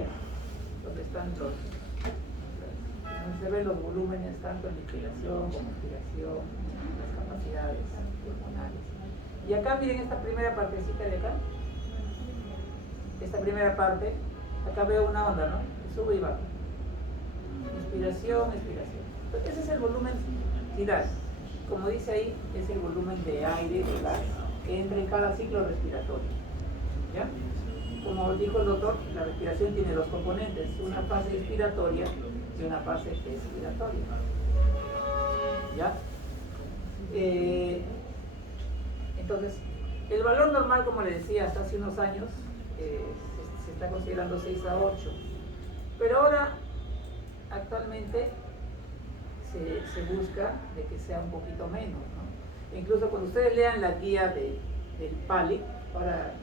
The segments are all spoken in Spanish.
inspiratoria, donde están donde se ven los volúmenes tanto en inspiración como expiración, las capacidades pulmonares. Y acá miren esta primera partecita de acá, esta primera parte, acá veo una onda, ¿no? Que sube y baja. Inspiración, expiración. Entonces, ese es el volumen tidal. Como dice ahí, es el volumen de aire, de gas, que entra en cada ciclo respiratorio. ¿Ya? Como dijo el doctor, la respiración tiene dos componentes, una fase inspiratoria y una fase expiratoria. ¿Ya? Entonces, el valor normal, como le decía, hasta hace unos años, se está considerando 6 a 8. Pero ahora, actualmente, se busca de que sea un poquito menos, ¿no? Incluso cuando ustedes lean la guía del PALI, ahora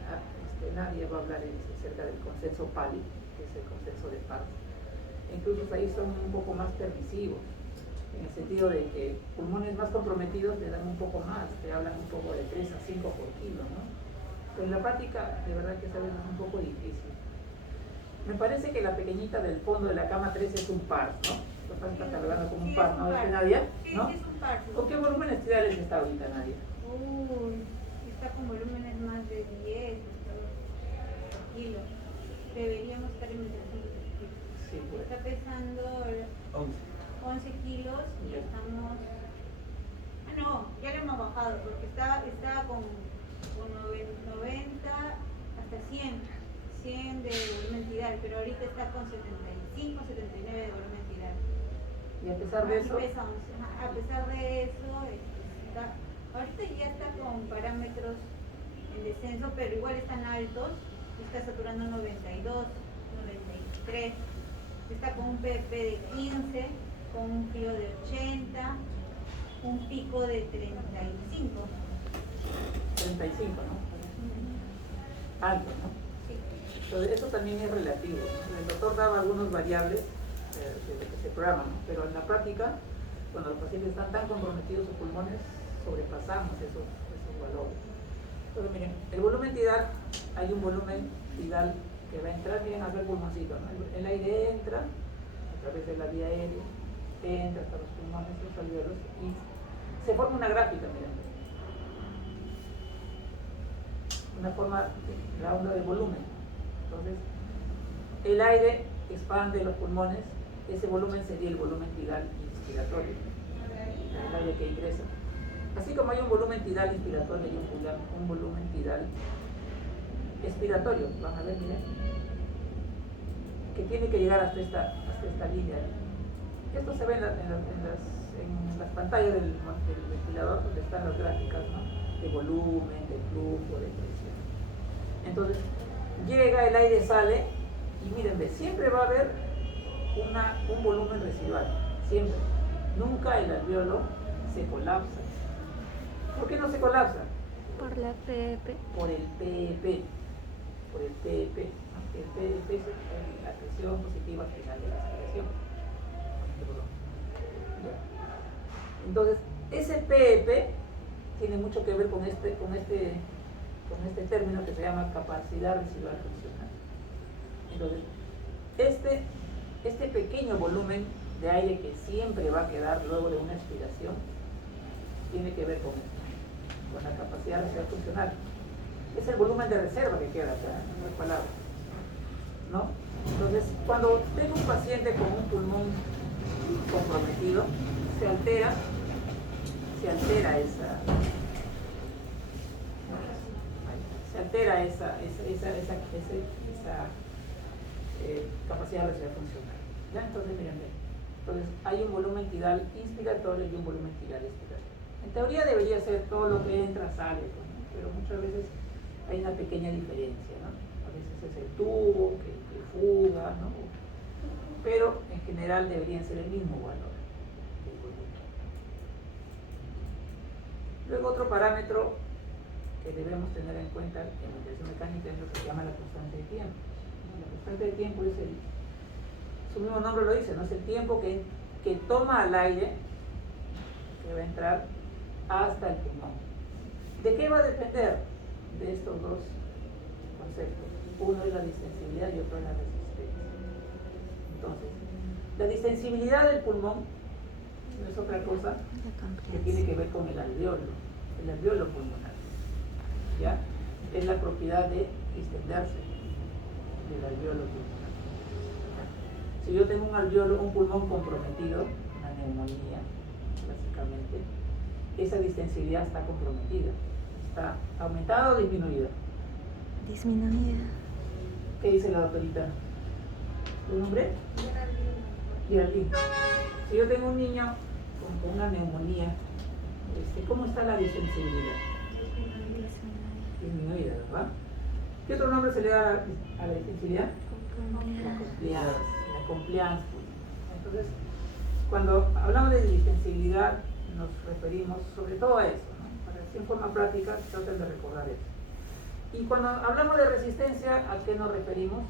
nadie va a hablar acerca del consenso PALI, que es el consenso de paz. Incluso ahí son un poco más permisivos, en el sentido de que pulmones más comprometidos le dan un poco más, te hablan un poco de 3 a 5 por kilo, ¿no? Pero en la práctica, de verdad que esa vez es un poco difícil. Me parece que la pequeñita del fondo de la cama 3 es un par, ¿no? Lo están catalogando como un par, ¿no? ¿Es Nadia? ¿No? Sí, es un par. ¿Con qué volúmenes tidales está ahorita, Nadia? Está con volúmenes más de 10 kilos. Deberíamos estar en 300 kilos. Sí, pues. Está pesando 11 kilos y Ya. estamos... no, ya le hemos bajado porque estaba con 90 hasta 100 de volumen tidal, pero ahorita está con 75, 79 de volumen tidal. Y a pesar de eso, Pesa 11. A pesar de eso, ahorita ya está con parámetros en descenso, pero igual están altos. Está saturando 92, 93. Está con un PP de 15, con un frío de 80, un pico de 35. 35, ¿no? Alto, ¿no? Sí. Entonces, eso también es relativo, ¿no? El doctor daba algunos variables de que se programan, ¿no? Pero en la práctica, cuando los pacientes están tan comprometidos sus pulmones, sobrepasamos esos valores. Entonces, miren, el volumen tidal, hay un volumen tidal que va a entrar, miren, a ver el pulmoncito, ¿no? El aire entra a través de la vía aérea, entra hasta los pulmones, los alveolos, y se forma una gráfica, miren. Una forma, la onda de volumen. Entonces, el aire expande los pulmones, ese volumen sería el volumen tidal inspiratorio, el aire que ingresa. Así como hay un volumen tidal inspiratorio y un volumen tidal expiratorio, van a ver, miren, que tiene que llegar hasta esta línea. Esto se ve en las pantallas del ventilador, donde están las gráficas, ¿no? De volumen, de flujo, de presión. Entonces, llega, el aire sale, y miren, siempre va a haber un volumen residual, siempre. Nunca el alveolo se colapsa. ¿Por qué no se colapsa? Por la PEP. Por el PEP. Por el PEP. ¿No? El PEP es la presión positiva al final de la respiración. Entonces, ese PEP tiene mucho que ver con este término que se llama capacidad residual funcional. Entonces, este pequeño volumen de aire que siempre va a quedar luego de una expiración tiene que ver con la capacidad residual funcional. Es el volumen de reserva que queda, en otras palabras, ¿no? Entonces, cuando tengo un paciente con un pulmón comprometido, se altera esa capacidad residual funcional. ¿Ya? Entonces, miren, hay un volumen tidal inspiratorio y un volumen tidal expiratorio. En teoría debería ser todo lo que entra, sale, pues, ¿no? Pero muchas veces hay una pequeña diferencia, ¿no? A veces es el tubo que fuga, ¿no? Pero en general deberían ser el mismo valor del volumen. Luego otro parámetro que debemos tener en cuenta en la ventilación mecánica es lo que se llama la constante de tiempo. La constante de tiempo es su mismo nombre lo dice, ¿no? Es el tiempo que toma al aire que va a entrar hasta el pulmón. ¿De qué va a depender de estos dos conceptos? Uno es la distensibilidad y otro es la resistencia. La distensibilidad del pulmón no es otra cosa que tiene que ver con el alveolo pulmonar. ¿Ya? Es la propiedad de distenderse del alveolo pulmonar. Si yo tengo un pulmón comprometido, una neumonía, básicamente, esa distensibilidad está comprometida. ¿Está aumentada o disminuida? Disminuida. ¿Qué dice la doctorita? ¿Tu nombre? Geraldine. Si yo tengo un niño con una neumonía, ¿cómo está la distensibilidad? Disminuida, ¿verdad? ¿Qué otro nombre se le da a la distensibilidad? La compliance. Entonces, cuando hablamos de distensibilidad, nos referimos sobre todo a eso, ¿no? Para que en forma práctica traten de recordar eso. Y cuando hablamos de resistencia, ¿a qué nos referimos?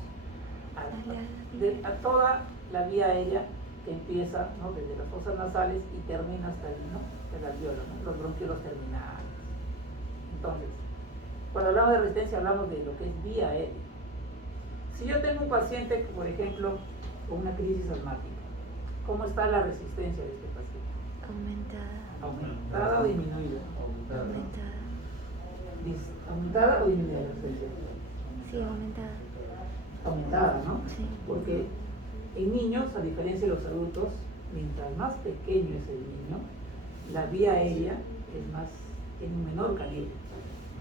A toda la vía aérea que empieza, ¿no?, desde las fosas nasales y termina hasta el alveolo, ¿no?, los bronquiolos terminales. Entonces, cuando hablamos de resistencia hablamos de lo que es vía aérea. Si yo tengo un paciente, por ejemplo, con una crisis asmática, ¿cómo está la resistencia de este paciente? ¿Aumentada o disminuida? ¿Aumentada o disminuida la resistencia? Sí, aumentada. Aumentada, ¿no? Sí. Porque en niños, a diferencia de los adultos, mientras más pequeño es el niño, la vía aérea tiene un menor calibre.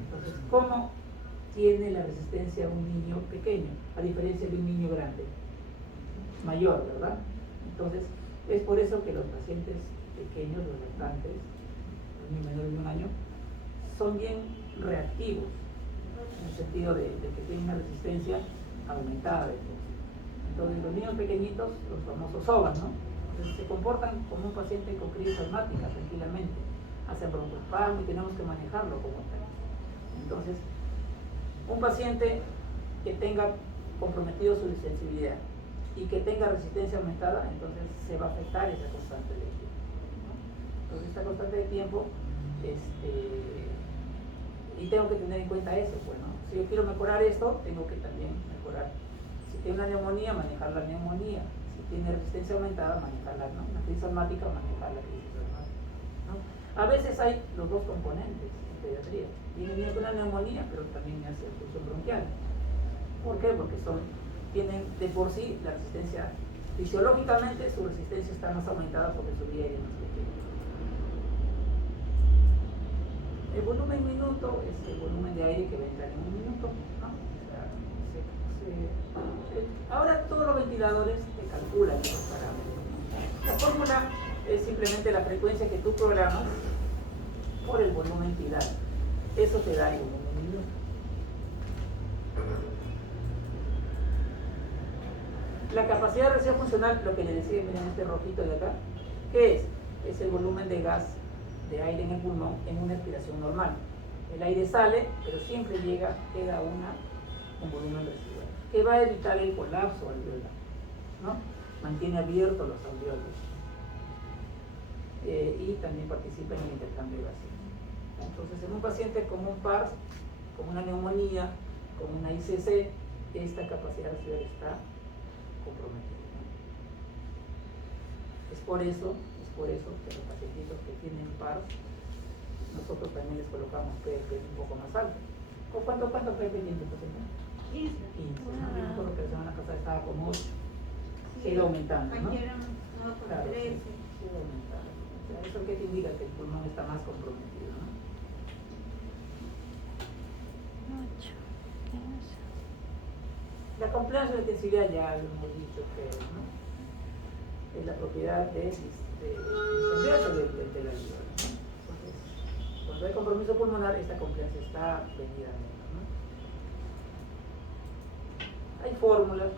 Entonces, ¿cómo tiene la resistencia un niño pequeño, a diferencia de un niño grande? Mayor, ¿verdad? Entonces, es por eso que los pacientes pequeños, los lactantes, los niños menores de 1 año, son bien reactivos, en el sentido de que tienen una resistencia aumentada de todo. Entonces, los niños pequeñitos, los famosos SOVAS, ¿no? Entonces, se comportan como un paciente con crisis asmática tranquilamente, hacen broncoespasmo y tenemos que manejarlo como tal. Entonces, un paciente que tenga comprometido su sensibilidad y que tenga resistencia aumentada, entonces se va a afectar esa constante de tiempo, ¿no? Entonces, esta constante de tiempo, y tengo que tener en cuenta eso, pues, ¿no? Si yo quiero mejorar esto, tengo que también mejorar. Si tiene una neumonía, manejar la neumonía. Si tiene resistencia aumentada, manejar una crisis asmática, manejar la crisis asmática, ¿no? A veces hay los dos componentes en pediatría. Viene con una neumonía, pero también me hace obstrucción bronquial. ¿Por qué? Porque tienen de por sí la resistencia, fisiológicamente su resistencia está más aumentada porque su vía aérea es más pequeña. El volumen minuto es el volumen de aire que va a entrar en 1 minuto, ¿no? Ahora todos los ventiladores te calculan esos parámetros. La fórmula es simplemente la frecuencia que tú programas por el volumen tidal. Eso te da el volumen minuto. La capacidad de reacción funcional, lo que le decía, miren este rojito de acá, ¿qué es? Es el volumen de gas, de aire en el pulmón en una expiración normal. El aire sale, pero siempre queda un volumen residual, que va a evitar el colapso alveolar, ¿no? Mantiene abiertos los alveolos y también participa en el intercambio gaseoso. Entonces, en un paciente con un PARS, con una neumonía, con una ICC, esta capacidad residual está comprometida, ¿no? Es por eso que los pacientitos que tienen PARS, nosotros también les colocamos PEP un poco más alto. ¿Cuánto PEP tiene tu paciente? 15. Wow. Yo me acuerdo que la semana pasada estaba como 8. Se ha ido aumentando, ¿no? Claro, 13. Se ha ido aumentando. O sea, ¿eso qué te indica? Que el pulmón está más comprometido, ¿no? 8. La compliance de intensidad ya lo hemos dicho que es, ¿no? Es la propiedad de distenderse del alveolo, ¿no? Entonces, cuando hay compromiso pulmonar, esta compliance está venida menos, ¿no? Hay fórmulas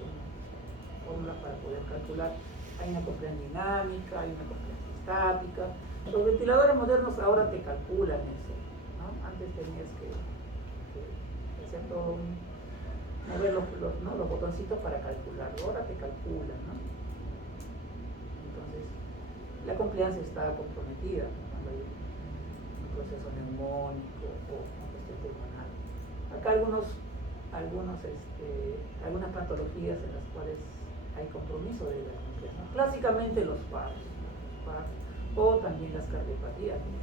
para poder calcular. Hay una compliance dinámica, hay una compliance estática. Los ventiladores modernos ahora te calculan eso, ¿no? Antes tenías que hacer todo mover los botoncitos para calcularlo. Ahora te calculan, ¿no? Entonces, la compliance está comprometida cuando hay un proceso neumónico o una cuestión pulmonar. Acá algunas patologías en las cuales hay compromiso de la compliance, ¿no? Clásicamente los paros, o también las cardiopatías. En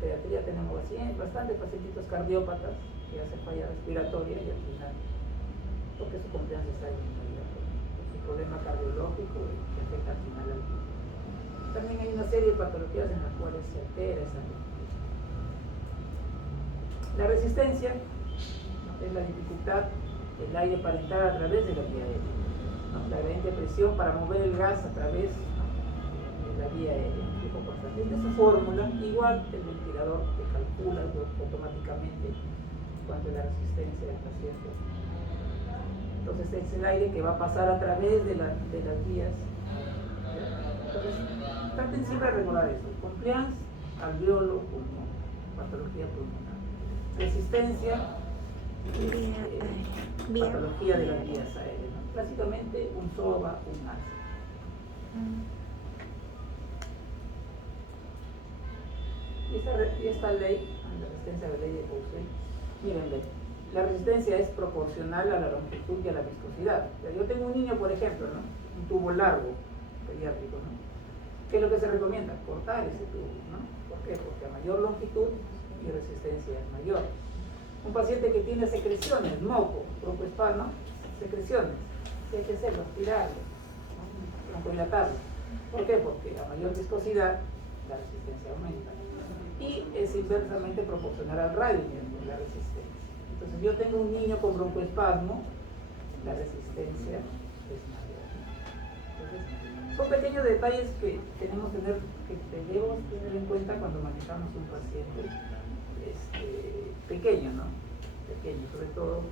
pediatría tenemos bastantes pacientitos cardiópatas que hacen falla respiratoria y al final, porque su compliance está disminuida por su problema cardiológico que afecta al final al niño. También hay una serie de patologías en las cuales se altera esa compliance. La resistencia, ¿no?, es la dificultad del aire para entrar a través de la vía aérea, ¿no? La gradiente de presión para mover el gas a través, ¿no?, de la vía aérea. Desde esa fórmula, igual el ventilador que calcula automáticamente cuánto es la resistencia del paciente. Entonces es el aire que va a pasar a través de las vías. Entonces, traten siempre de recordar eso: compliance, alveolo, pulmón, patología pulmonar. Resistencia, patología de las vías aéreas, ¿no? Básicamente un SOVA, un ASA. Y esta ley, la resistencia de la ley de Poussin, miren, la resistencia es proporcional a la longitud y a la viscosidad. O sea, yo tengo un niño, por ejemplo, ¿no?, un tubo largo, pediátrico, ¿no?, ¿qué es lo que se recomienda? Cortar ese tubo, ¿no? ¿Por qué? Porque a mayor longitud mi resistencia es mayor. Un paciente que tiene secreciones, moco, broncoespasmo, secreciones, ¿qué hay que hacerlo? Aspirarlo, ¿no?, broncodilatarlo. ¿Por qué? Porque a mayor viscosidad la resistencia aumenta. Y es inversamente proporcional al radio de la resistencia. Entonces, yo tengo un niño con broncoespasmo, la resistencia es mayor. Entonces, son pequeños detalles que debemos tener en cuenta cuando manejamos un paciente pequeño, ¿no? Pequeño, sobre todo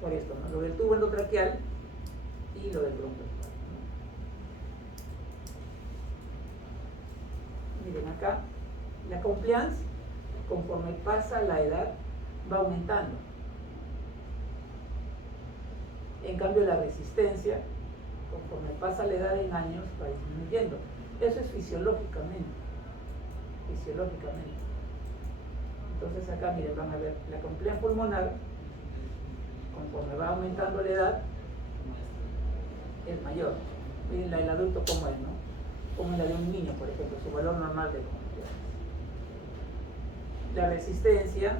por esto, ¿no?, lo del tubo endotraqueal y lo del broncoespasmo, ¿no? Miren acá, la compliance, conforme pasa la edad, va aumentando. En cambio, la resistencia, conforme pasa la edad en años, va disminuyendo. Eso es fisiológicamente. Entonces acá, miren, van a ver, la compliance pulmonar, conforme va aumentando la edad, es mayor. Miren la del adulto como es, ¿no? Como la de un niño, por ejemplo, su valor normal de compliance. La resistencia,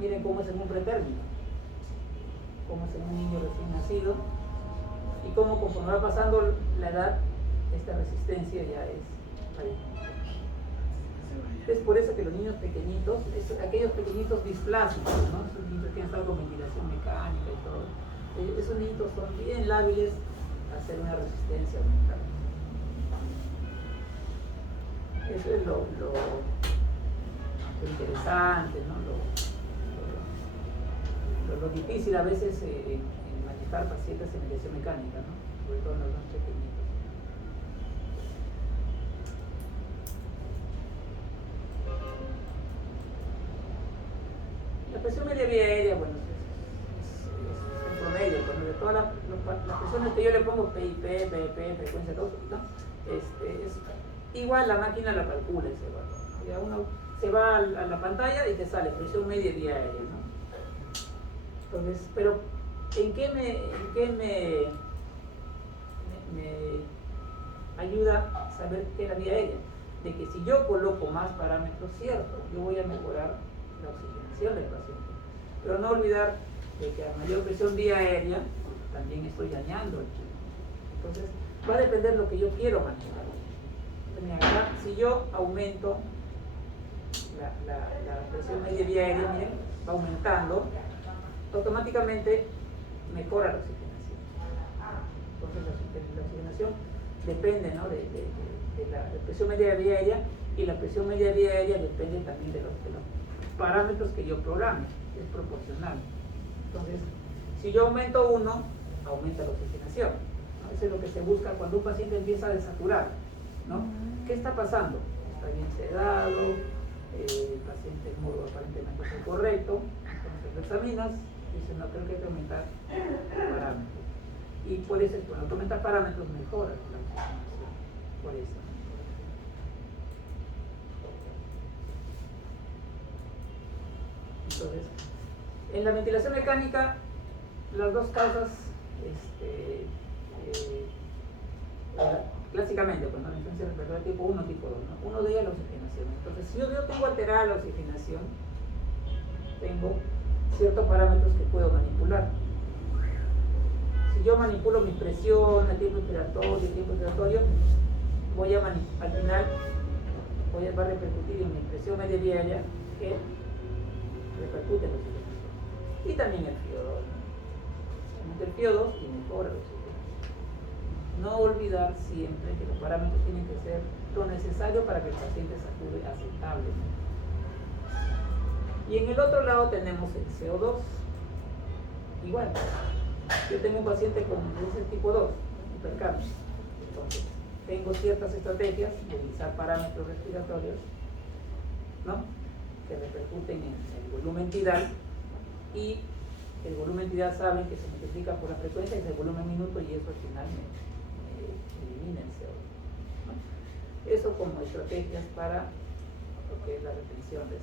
miren cómo es en un pretérmino, cómo es en un niño recién nacido, y cómo conforme va pasando la edad, esta resistencia ya es mayor. Es por eso que los niños pequeñitos, aquellos pequeñitos displásicos, ¿no?, esos niños que han estado con ventilación mecánica y todo, esos niños son bien lábiles a hacer una resistencia aumentada. Eso es lo interesante, ¿no?, lo difícil a veces en manejar pacientes en ventilación mecánica, ¿no?, sobre todo en los más pequeñitos. La presión media vía aérea, bueno, es el promedio, bueno, de todas las presiones que yo le pongo, PIP, PEP, frecuencia 2, ¿no?, es igual la máquina la calcula ese valor, ¿no? Ya uno se va a la pantalla y te sale presión media vía aérea, ¿no? Entonces, pero ¿en qué me ayuda saber qué es la vía aérea? De que si yo coloco más parámetros, cierto, yo voy a mejorar la oxigenación del paciente, pero no olvidar de que a mayor presión vía aérea también estoy dañando el tubo. Entonces, va a depender de lo que yo quiero manejar. Acá, si yo aumento la presión media vía aérea, miren, va aumentando, automáticamente mejora la oxigenación. Entonces la oxigenación depende, ¿no?, de la presión media vía aérea, y la presión media vía aérea depende también de los parámetros que yo programe, es proporcional. Entonces, si yo aumento uno, aumenta la oxigenación, ¿no? Eso es lo que se busca cuando un paciente empieza a desaturar, ¿no? ¿Qué está pasando? Está bien sedado, el paciente el modo aparentemente es correcto, entonces lo examinas y dices, no, creo que hay que aumentar parámetros. Y por eso, cuando aumentas parámetros, mejora la oxigenación. Por eso. Entonces, en la ventilación mecánica las dos causas, clásicamente, cuando la insuficiencia respiratoria tipo 1 tipo 2, ¿no? Uno de ellos la oxigenación. Entonces, si yo tengo alterada la oxigenación, tengo ciertos parámetros que puedo manipular. Si yo manipulo mi presión, el tiempo expiratorio, voy a al final va a repercutir en mi presión media diaria, que repercute en la oxigenación. Y también el FiO2. Aumenta el FiO2 y mejora la oxigenación. No olvidar siempre que los parámetros tienen que ser lo necesario para que el paciente sature aceptablemente. Y en el otro lado tenemos el CO2. Igual, yo tengo un paciente con ese tipo 2, hipercapnia. Entonces, tengo ciertas estrategias de utilizar parámetros respiratorios, ¿no?, que repercuten en el volumen tidal, y el volumen tidal saben que se multiplica por la frecuencia, que es el volumen minuto, y eso al final me elimina el CO2, ¿no? Eso como estrategias para lo que es la retención de CO2.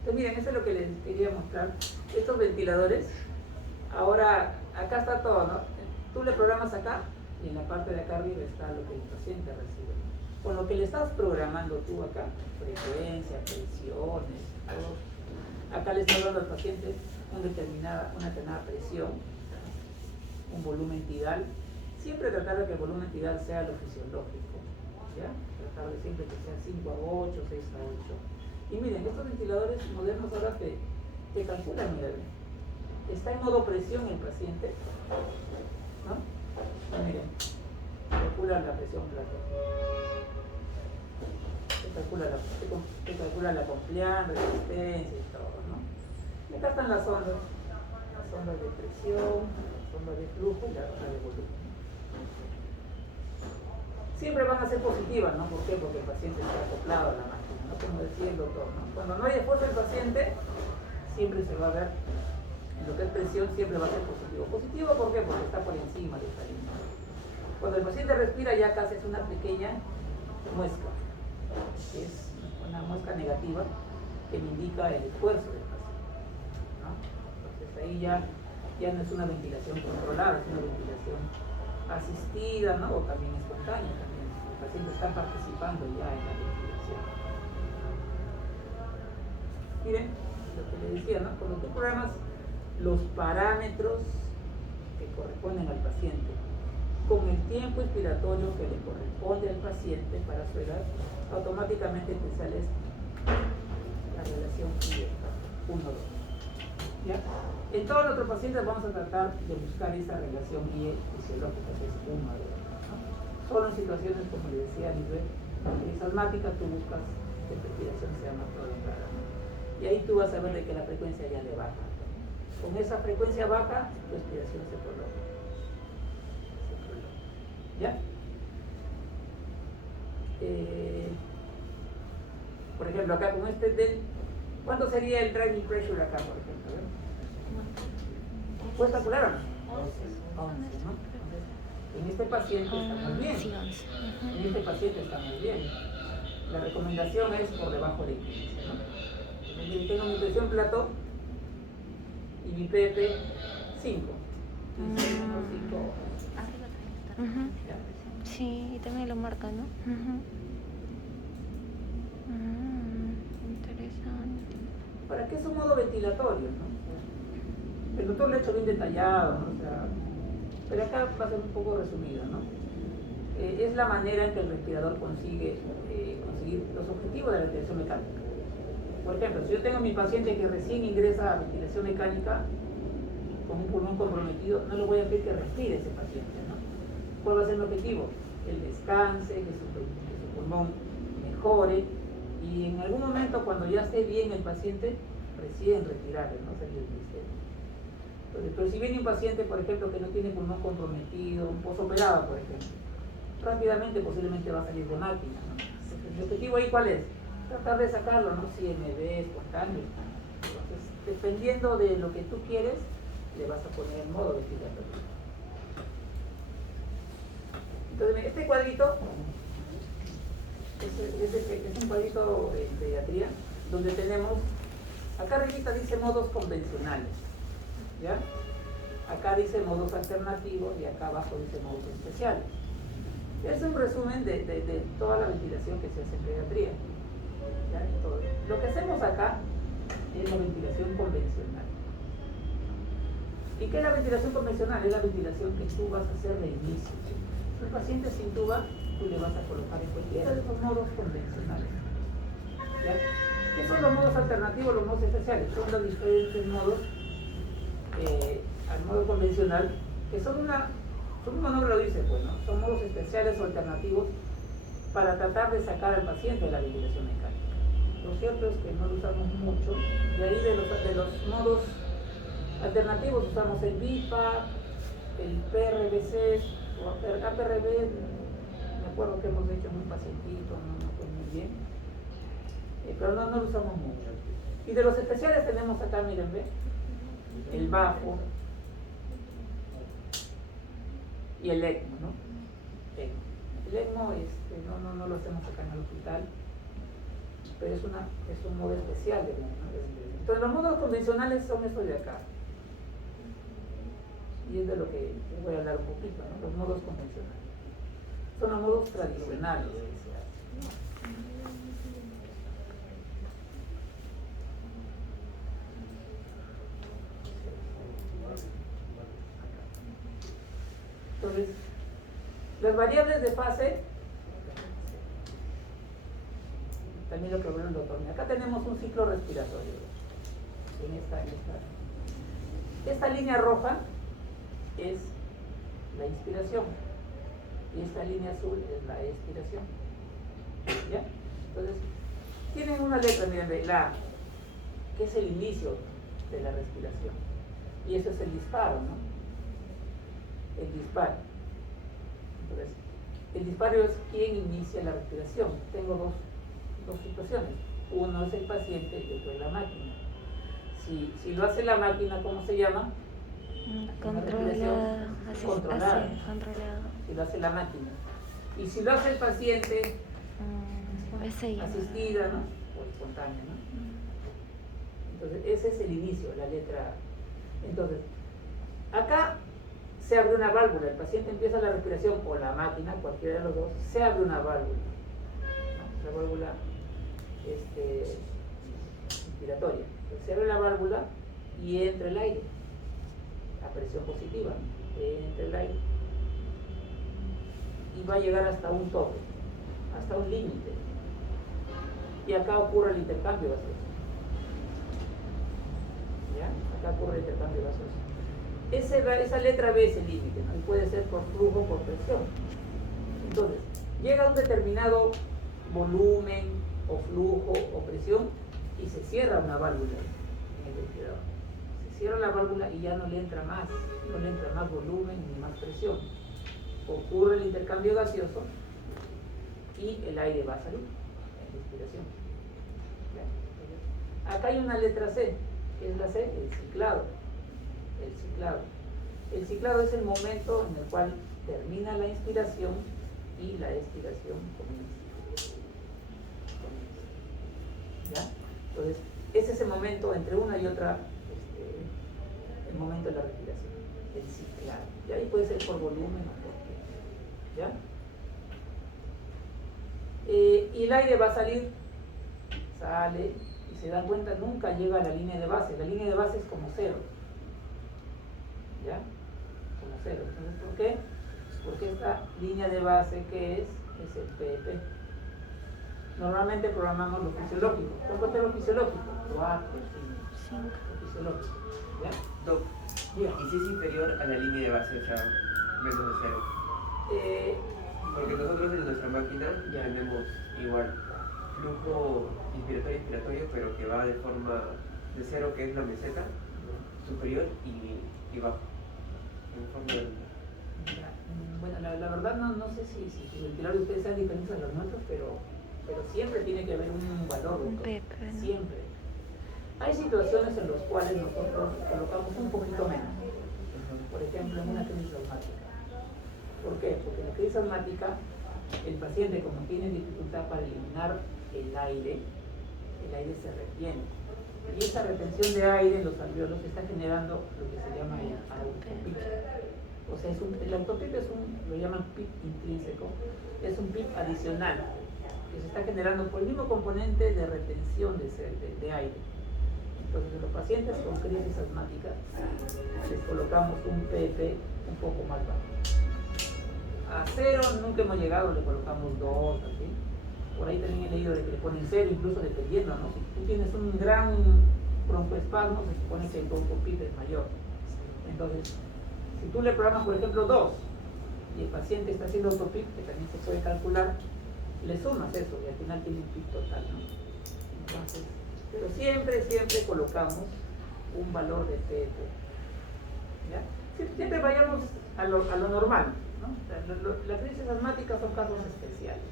Entonces, miren, eso es lo que les quería mostrar. Estos ventiladores, ahora acá está todo, ¿no? Tú le programas acá y en la parte de acá arriba está lo que el paciente recibe. Con lo que le estás programando tú acá, frecuencia, presiones, todo. Acá le estás dando al paciente una determinada presión, un volumen tidal. Siempre tratar de que el volumen tidal sea lo fisiológico, ¿ya? Tratar de siempre que sea 5 a 8, 6 a 8. Y miren, estos ventiladores modernos ahora te calculan, miren, está en modo presión el paciente, ¿no? Y miren, calcula la presión platónica, te calcula la compliance, resistencia y todo, ¿no? Y acá están las ondas de presión, las ondas de flujo y la onda de volumen. Siempre van a ser positivas, ¿no? ¿Por qué? Porque el paciente está acoplado a la máquina, ¿no? Como decía el doctor, ¿no? Cuando no hay esfuerzo del paciente, siempre se va a ver, en lo que es presión, siempre va a ser positivo. ¿Positivo por qué? Porque está por encima de esta línea. Cuando el paciente respira, ya casi es una pequeña muesca, que es una muesca negativa que me indica el esfuerzo del paciente, ¿no? Entonces ahí ya no es una ventilación controlada, es una ventilación asistida, ¿no? O también espontánea también. El paciente está participando ya en la ventilación. Miren, lo que le decía, ¿no? Cuando tú programas los parámetros que corresponden al paciente con el tiempo expiratorio que le corresponde al paciente para su edad, automáticamente te sale la relación IE 1-2. ¿Ya? En todos nuestros pacientes vamos a tratar de buscar esa relación IE fisiológica, que es 1-2, ¿no? Solo en situaciones, como le decía a nivel asmática, tú buscas que la respiración sea más prolongada, ¿no? Y ahí tú vas a ver de que la frecuencia ya le baja. Con esa frecuencia baja, tu respiración se prolonga. ¿Ya? Por ejemplo, acá con ¿cuánto sería el driving pressure acá, por ejemplo? ¿Puedes calcular o no? 11, ¿no? En este paciente está muy bien. Sí, 11. En este paciente está muy bien. La recomendación es por debajo de 15, ¿no? Entonces, tengo mi presión plato y mi PP 5. 5. Sí, y también lo marca, ¿no? Interesante. ¿Para qué es un modo ventilatorio, no? El doctor lo ha hecho bien detallado, ¿no? O sea, pero acá va a ser un poco resumido, ¿no? Es la manera en que el respirador consigue conseguir los objetivos de la ventilación mecánica. Por ejemplo, si yo tengo a mi paciente que recién ingresa a ventilación mecánica con un pulmón comprometido, no le voy a pedir que respire ese paciente, ¿no? ¿Cuál va a ser el objetivo? El descanse, que su pulmón mejore, y en algún momento, cuando ya esté bien el paciente, recién retirarle, ¿no? Salir del sistema. Entonces, pero si viene un paciente, por ejemplo, que no tiene pulmón comprometido, un posoperado, por ejemplo, rápidamente posiblemente va a salir con apnea, ¿no? Entonces, el objetivo ahí, ¿cuál es? Tratar de sacarlo, ¿no? CMB, espontáneo. Entonces, dependiendo de lo que tú quieres, le vas a poner en modo ventilatorio. Entonces, este cuadrito es un cuadrito de pediatría donde tenemos Acá arribita dice modos convencionales, ¿ya? Acá dice modos alternativos y acá abajo dice modos especiales. Es un resumen de toda la ventilación que se hace en pediatría. ¿Ya? Entonces, lo que hacemos acá es la ventilación convencional. ¿Y qué es la ventilación convencional? Es la ventilación que tú vas a hacer de inicio. Si el paciente se intuba, tú le vas a colocar en cualquiera de esos modos convencionales. ¿Ya? ¿Qué son los modos alternativos, los modos especiales? Son los diferentes modos al modo convencional, que son su mismo nombre lo dice, pues, ¿no? Son modos especiales o alternativos para tratar de sacar al paciente de la ventilación mecánica. Lo cierto es que no lo usamos mucho, de ahí de los modos alternativos usamos el BIPAC, el PRBC o APRB, me acuerdo que hemos hecho en un pacientito, no me acuerdo muy bien, pero no lo usamos mucho. Y de los especiales tenemos acá, miren, ¿ve? El BAFO y el ECMO, ¿no? El ECMO no lo hacemos acá en el hospital, pero es un modo especial de, ¿no? Entonces los modos convencionales son estos de acá. Y es de lo que les voy a hablar un poquito, ¿no? Los modos convencionales. Son los modos tradicionales que se hacen. Entonces, las variables de fase, también lo que habló el doctor. Acá tenemos un ciclo respiratorio. Esta línea roja es la inspiración y esta línea azul es la expiración. ¿Ya? Entonces, tienen una letra, miren, la A, que es el inicio de la respiración. Y eso es el disparo, ¿no? El disparo. Entonces, el disparo es quien inicia la respiración. Tengo dos situaciones. Uno es el paciente y otro es la máquina. Si lo hace la máquina, ¿cómo se llama? Controlada. Controlada. Controlada. Si lo hace la máquina. Y si lo hace el paciente, asistida, ¿no? O espontánea, ¿no? Entonces, ese es el inicio, la letra A. Entonces, acá se abre una válvula, el paciente empieza la respiración o la máquina, cualquiera de los dos, se abre una válvula, ¿no? La válvula inspiratoria. Entonces, se abre la válvula y entra el aire, a presión positiva, ¿no? Entra el aire y va a llegar hasta un tope, hasta un límite. Y acá ocurre el intercambio gaseoso. ¿Ya? Acá ocurre el intercambio gaseoso. Esa letra B es el límite, ¿no? Y puede ser por flujo o por presión. Entonces, llega a un determinado volumen o flujo o presión y se cierra una válvula en el ventilador. Se cierra la válvula y ya no le entra más volumen ni más presión. Ocurre el intercambio gaseoso y el aire va a salir en respiración. ¿Ya? Acá hay una letra C, que es la C, el ciclado. El ciclado es el momento en el cual termina la inspiración y la expiración comienza. ¿Ya? Entonces, ese es el momento entre una y otra, el momento de la respiración, el ciclado. Y ahí puede ser por volumen o por qué. ¿Ya? Y el aire va a salir, sale, y se dan cuenta, nunca llega a la línea de base. La línea de base es como cero. ¿Ya? Como cero. Entonces, ¿por qué? Porque esta línea de base que es el PP. Normalmente programamos lo fisiológico. ¿Cuánto es lo fisiológico? 4, 5. Lo fisiológico. ¿Ya? Doc, ¿y si es inferior a la línea de base, o sea, menos de cero? Porque nosotros en nuestra máquina ya tenemos igual flujo inspiratorio, pero que va de forma de cero, que es la meseta superior y bajo. Bueno, la verdad no sé si los ventiladores de ustedes sean diferentes a los nuestros, pero siempre tiene que haber un valor, doctor. Siempre. Hay situaciones en las cuales nosotros colocamos un poquito menos. Por ejemplo, en una crisis asmática. ¿Por qué? Porque en la crisis asmática, el paciente, como tiene dificultad para eliminar el aire se retiene. Y esa retención de aire en los alvéolos está generando lo que se llama el autopip. O sea, el autopip lo llaman PIP intrínseco, es un PIP adicional que se está generando por el mismo componente de retención de aire. Entonces, en los pacientes con crisis asmática les colocamos un PP un poco más bajo. A 0 nunca hemos llegado, le colocamos 2, así. Por ahí también he leído de que le ponen 0, incluso dependiendo, ¿no? Si tú tienes un gran broncoespasmo, se supone que el autopip es mayor. Entonces, si tú le programas, por ejemplo, 2 y el paciente está haciendo autopip, que también se puede calcular, le sumas eso y al final tiene un pip total, ¿no? Entonces, pero siempre colocamos un valor de PP. ¿Ya? Siempre vayamos a lo normal, ¿no? O sea, las crisis asmáticas son casos especiales.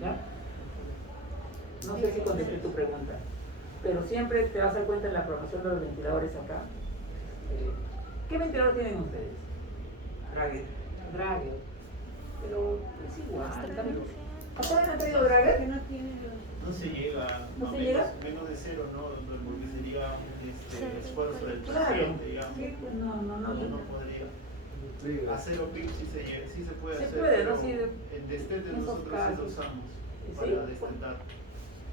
¿Ya? No sé si contesté tu pregunta, pero siempre te vas a dar cuenta en la programación de los ventiladores acá. ¿Qué ventilador tienen ustedes? Drager. Pero es igual. ¿Ustedes han tenido Drager? Que no tiene los... No se llega, ¿No se llega? menos de 0, ¿no? Porque sería un esfuerzo del Claro. paciente, digamos. Sí, pues no podría. A 0 PIB sí se puede Se hacer, puede, pero ¿no? Sí, el destete en esos nosotros sí casos. lo usamos Sí. para destetar.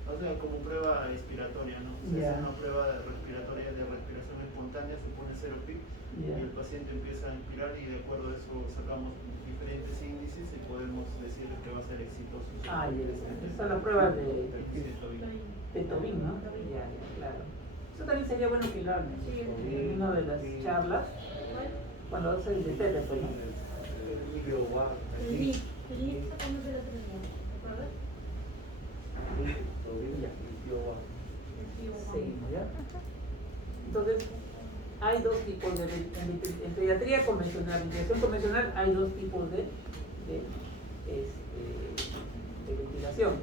O sea, como prueba expiratoria, ¿no? O sea, Ya. es una prueba respiratoria de respiración espontánea, se pone 0 PIB Ya. y el paciente empieza a inspirar y de acuerdo a eso sacamos diferentes índices y podemos decirle que va a ser exitoso. Ah, ya. Esa es la prueba de Tobin, ¿no? Ya, claro. Eso también sería bueno que lo hablen. En una de las charlas, cuando hace el destete, pues, ¿no? Seguimos, ¿ya? Entonces, hay dos tipos en pediatría convencional, en ventilación convencional hay dos tipos de ventilación.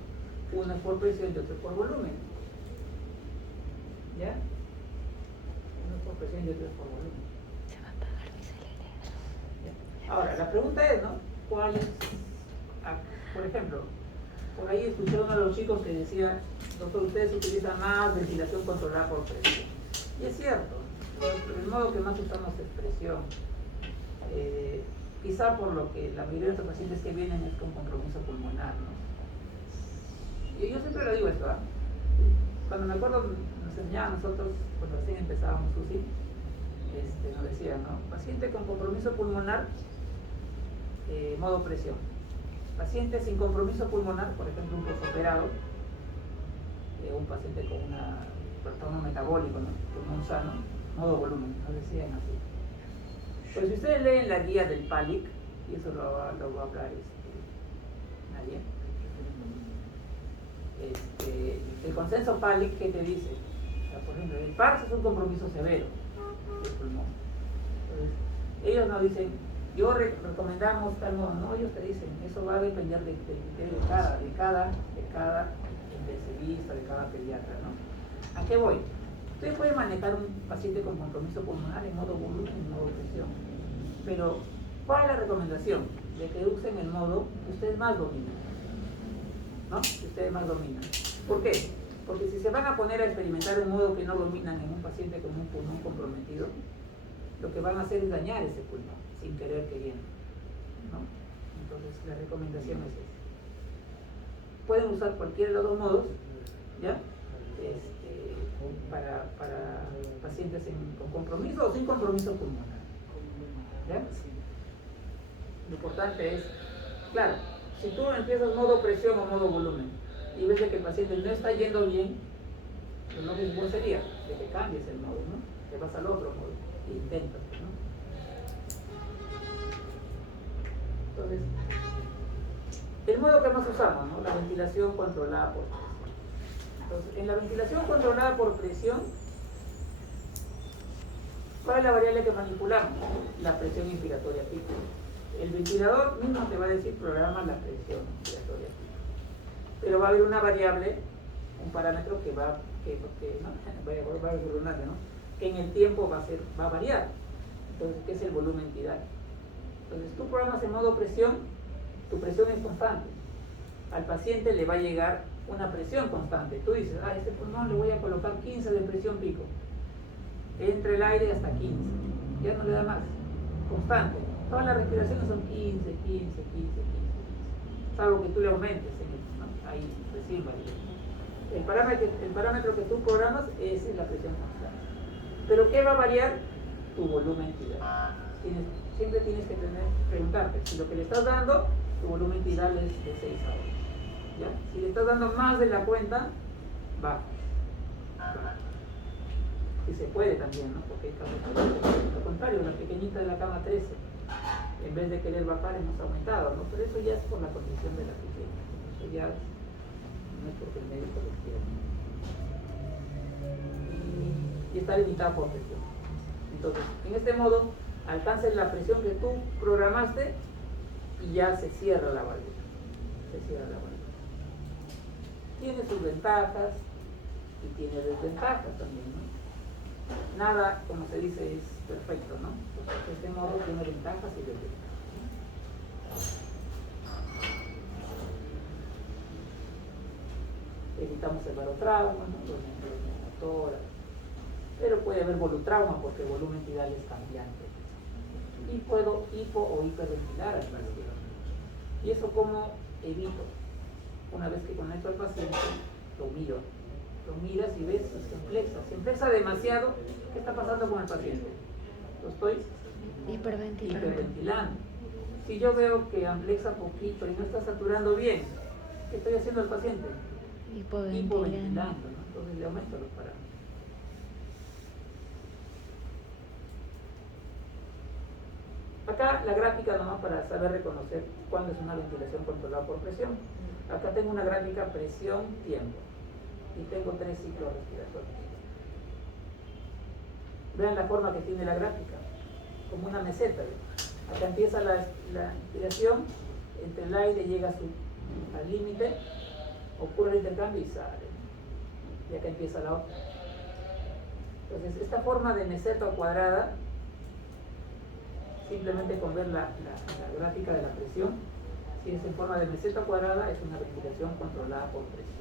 Una por presión y otra por volumen. ¿Ya? Una por presión y otra por volumen. Se va a apagar mi celular. ¿Ya? Ahora, la pregunta es, ¿no? ¿Cuál es? Por ejemplo, por ahí escuché a uno de los chicos que decía, doctor, ustedes utilizan más ventilación controlada por presión. Y es cierto, el modo que más usamos es presión. Quizá por lo que la mayoría de los pacientes que vienen es con compromiso pulmonar, ¿no? Y yo siempre lo digo esto, ¿eh? Cuando me acuerdo nos enseñaban a nosotros, cuando recién empezábamos UCI, nos decían, ¿no? Paciente con compromiso pulmonar, modo presión. Paciente sin compromiso pulmonar, por ejemplo un postoperado, un paciente con un trastorno metabólico, ¿no? Pulmón sano, modo volumen, nos decían así. Pero si ustedes leen la guía del PALIC, y eso lo va a hablar nadie, el consenso PALIC, ¿qué te dice? O sea, por ejemplo, el PARS es un compromiso severo del pulmón. Entonces, ellos no dicen, yo recomendamos tal modo, no, ellos te dicen, eso va a depender del criterio de cada intensivista, de cada pediatra, ¿no? ¿A qué voy? Ustedes pueden manejar un paciente con compromiso pulmonar en modo volumen, en modo presión, pero ¿cuál es la recomendación? De que usen el modo que ustedes más dominan, ¿no? Que ustedes más dominan. ¿Por qué? Porque si se van a poner a experimentar un modo que no dominan en un paciente con un pulmón comprometido, lo que van a hacer es dañar ese pulmón, sin querer queriendo, ¿no? Entonces la recomendación es esa. Pueden usar cualquiera de los dos modos, ¿ya? Para pacientes con compromiso o sin compromiso pulmonar, ¿ya? Lo importante es, claro, si tú empiezas modo presión o modo volumen y ves de que el paciente no está yendo bien, lo lógico sería de que cambies el modo, ¿no? Que vas al otro modo e intentas, ¿no? Entonces, el modo que más usamos, ¿no? La ventilación controlada por presión. Entonces, en la ventilación controlada por presión, ¿cuál es la variable que manipulamos? La presión inspiratoria pico. El ventilador mismo te va a decir programa la presión inspiratoria pico. Pero va a haber una variable, un parámetro que va, ¿no? Va a redundante, ¿no? Que en el tiempo va a variar. Entonces, ¿qué es el volumen tidal? Entonces, tú programas en modo presión, tu presión es constante. Al paciente le va a llegar una presión constante. Tú dices, a este pulmón le voy a colocar 15 de presión pico. Entra el aire hasta 15. Ya no le da más. Constante. Todas las respiraciones son 15, 15, 15, 15, 15. Salvo que tú le aumentes, ¿no? Ahí recién va. El parámetro que tú programas es la presión constante. Pero ¿qué va a variar? Tu volumen tidal. Siempre tienes que preguntarte si lo que le estás dando, tu volumen tidal es de 6 a 8. ¿Ya? Si le estás dando más de la cuenta, baja. Si se puede también, ¿no? Porque hay camas, lo contrario, la pequeñita de la cama 13, en vez de querer bajar hemos aumentado, ¿no? Pero eso ya es por la condición de la pequeña. Eso ya no es porque el médico lo quiera. Y está limitado por presión. Entonces, en este modo, alcances la presión que tú programaste y ya se cierra la válvula. Se cierra la válvula. Tiene sus ventajas y tiene desventajas también, ¿no? Nada, como se dice, es perfecto, ¿no? Entonces, de este modo tiene ventajas y desventajas. Evitamos el barotrauma, ¿no? Pero puede haber volutrauma porque el volumen tidal es cambiante. Y puedo hipo o hiperventilar al paciente. ¿Y eso cómo evito? Una vez que conecto al paciente, lo miro. Lo miras y ves si se emplexa. Si emplexa demasiado, ¿qué está pasando con el paciente? Lo estoy hiperventilando. Si yo veo que amplexa poquito y no está saturando bien, ¿qué estoy haciendo al paciente? Hipoventilando, ¿no? Entonces le aumento los parámetros. Acá la gráfica nomás para saber reconocer cuándo es una ventilación controlada por presión. Acá tengo una gráfica presión-tiempo y tengo 3 ciclos respiratorios. Vean la forma que tiene la gráfica, como una meseta. Acá empieza la inspiración, entre el aire llega al límite, ocurre el intercambio y sale. Y acá empieza la otra. Entonces, esta forma de meseta o cuadrada, simplemente con ver la gráfica de la presión, si es en forma de meseta cuadrada, es una ventilación controlada por presión.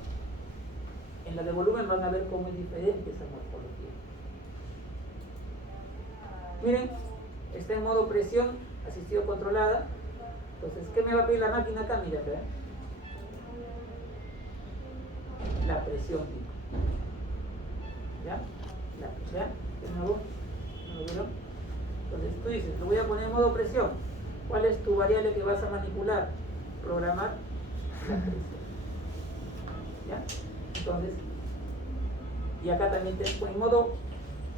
En la de volumen van a ver cómo es diferente esa morfología. Miren, está en modo presión, asistido controlada. Entonces, ¿qué me va a pedir la máquina acá? Mira, ¿verdad? La presión. ¿Ya? ¿Ya? ¿De nuevo? ¿No lo vieron? Entonces tú dices, lo voy a poner en modo presión. ¿Cuál es tu variable que vas a manipular? Programar la presión. ¿Ya? Entonces, y acá también tengo en modo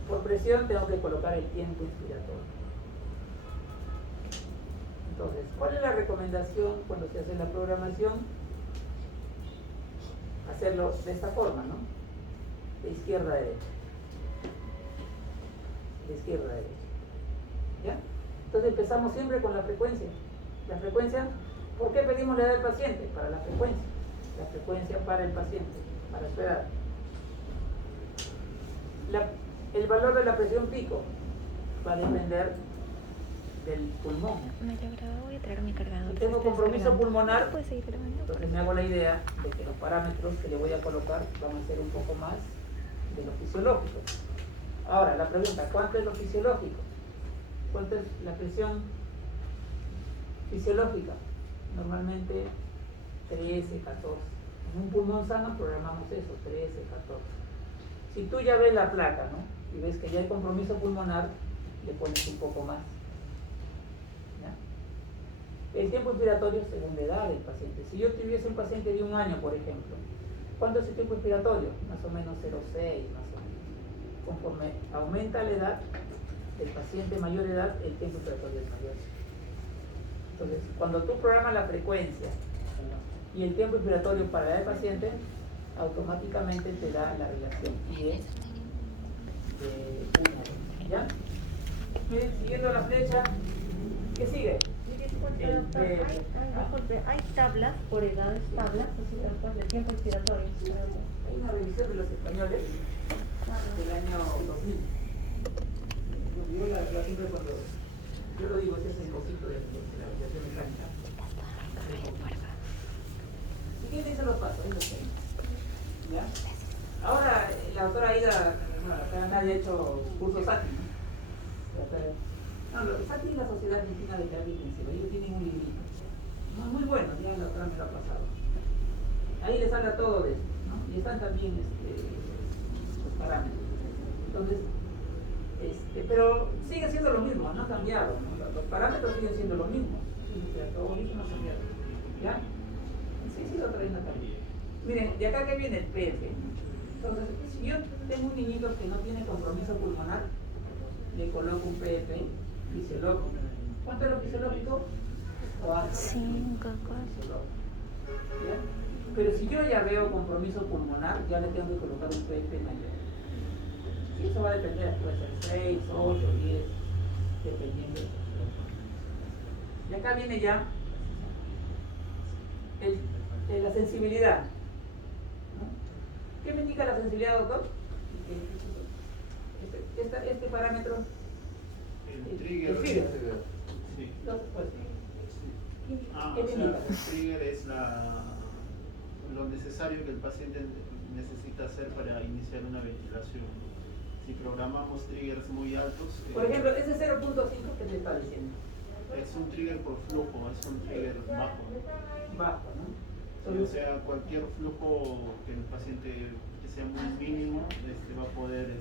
por presión, tengo que colocar el tiempo inspiratorio. Entonces, ¿cuál es la recomendación cuando se hace la programación? Hacerlo de esta forma, ¿no? De izquierda a derecha. De izquierda a derecha. ¿Ya? Entonces empezamos siempre con la frecuencia. La frecuencia, ¿por qué pedimos la edad del paciente? Para la frecuencia. La frecuencia para el paciente, para su edad. El valor de la presión pico va a depender del pulmón. Me lo grabo, voy a traer mi cargador. Si tengo compromiso pulmonar, ¿Puedes seguir grabando? entonces me hago la idea de que los parámetros que le voy a colocar van a ser un poco más de lo fisiológico. Ahora, la pregunta, ¿cuánto es lo fisiológico? ¿Cuánto es la presión fisiológica? Normalmente 13, 14. En un pulmón sano programamos eso, 13, 14. Si tú ya ves la placa, ¿no? Y ves que ya hay compromiso pulmonar, le pones un poco más. ¿Ya? El tiempo inspiratorio según la edad del paciente. Si yo tuviese un paciente de 1 año, por ejemplo, ¿cuánto es el tiempo inspiratorio? Más o menos 0,6, más o menos. Conforme aumenta la edad del paciente mayor edad, el tiempo inspiratorio es mayor. Entonces, cuando tú programas la frecuencia y el tiempo inspiratorio para la edad del paciente, automáticamente te da la relación I de 1. ¿Ya? Miren, siguiendo la flecha, ¿qué sigue? Disculpe, hay tablas por edades, tablas, así de tiempo inspiratorio. Hay una revisión de los españoles del año 2000. Yo la siempre cuando yo lo digo, ese es el cosito de la radiación mecánica. ¿Y qué dicen los pasos? Ahí los tengo. ¿Ya? Ahora la doctora Aida, bueno, nadie ha hecho cursos SATI, ¿no? No, SATI es la Sociedad Argentina de Terapia Intensiva, ellos tienen un librito, muy bueno, ya la doctora me lo ha pasado. Ahí les habla todo de esto, ¿no? Y están también los parámetros. Entonces, pero sigue siendo lo mismo, no ha cambiado, ¿no? Los parámetros siguen siendo los mismos, todo eso no ha cambiado. ¿Ya? Sí, doctora Aida también. Miren, de acá que viene el PF. Entonces, si yo tengo un niñito que no tiene compromiso pulmonar, le coloco un PF fisiológico. ¿Cuánto es lo fisiológico? 5, 4. ¿Ya? Pero si yo ya veo compromiso pulmonar, ya le tengo que colocar un PF mayor. Y eso va a depender, puede ser 6, 8, 10, dependiendo. Y acá viene ya la sensibilidad. ¿Qué me indica la sensibilidad, doctor? Este parámetro. El trigger. trigger. Sí. Pues, Sí. ¿qué O me sea, indica? el trigger es lo necesario que el paciente necesita hacer para iniciar una ventilación. Si programamos triggers muy altos, Por ejemplo, ese 0.5 que te está diciendo. es un trigger por flujo, es un trigger bajo. Bajo, ¿no? O sea, cualquier flujo que el paciente que sea muy mínimo va a poder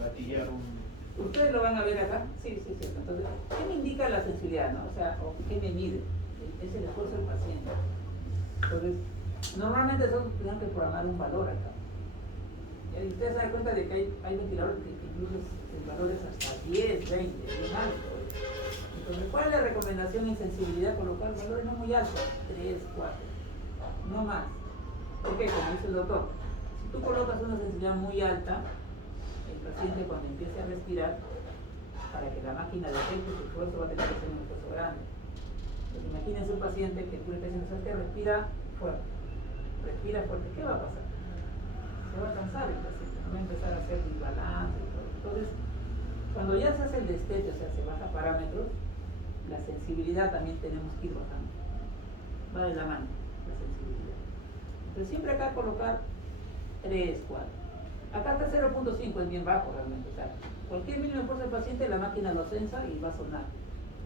gatillar un... Ustedes lo van a ver acá. Sí, cierto. Entonces, ¿qué me indica la sensibilidad, no? O sea, ¿o qué me mide? Es el esfuerzo del paciente. Entonces, normalmente tenemos que programar un valor acá. Y ustedes se dan cuenta de que hay ventiladores que incluso el valor es hasta 10, 20, bien alto. Entonces, ¿cuál es la recomendación en sensibilidad? Colocar valores no muy altos, 3, 4, no más. ¿Por qué? Como dice el doctor, si tú colocas una sensibilidad muy alta, el paciente cuando empiece a respirar, para que la máquina detecte su esfuerzo va a tener que ser un esfuerzo grande. Entonces, imagínense un paciente que tú le estás diciendo, ¿sabes qué? Respira fuerte, ¿qué va a pasar? Se va a cansar el paciente, no va a empezar a hacer desbalance y todo. Entonces, cuando ya se hace el destete, o sea, se baja parámetros, la sensibilidad también tenemos que ir bajando. Va de la mano, la sensibilidad. Pero siempre acá colocar 3, 4. Acá está 0.5, es bien bajo realmente. O sea, cualquier mínimo esfuerzo del paciente, la máquina lo sensa y va a sonar.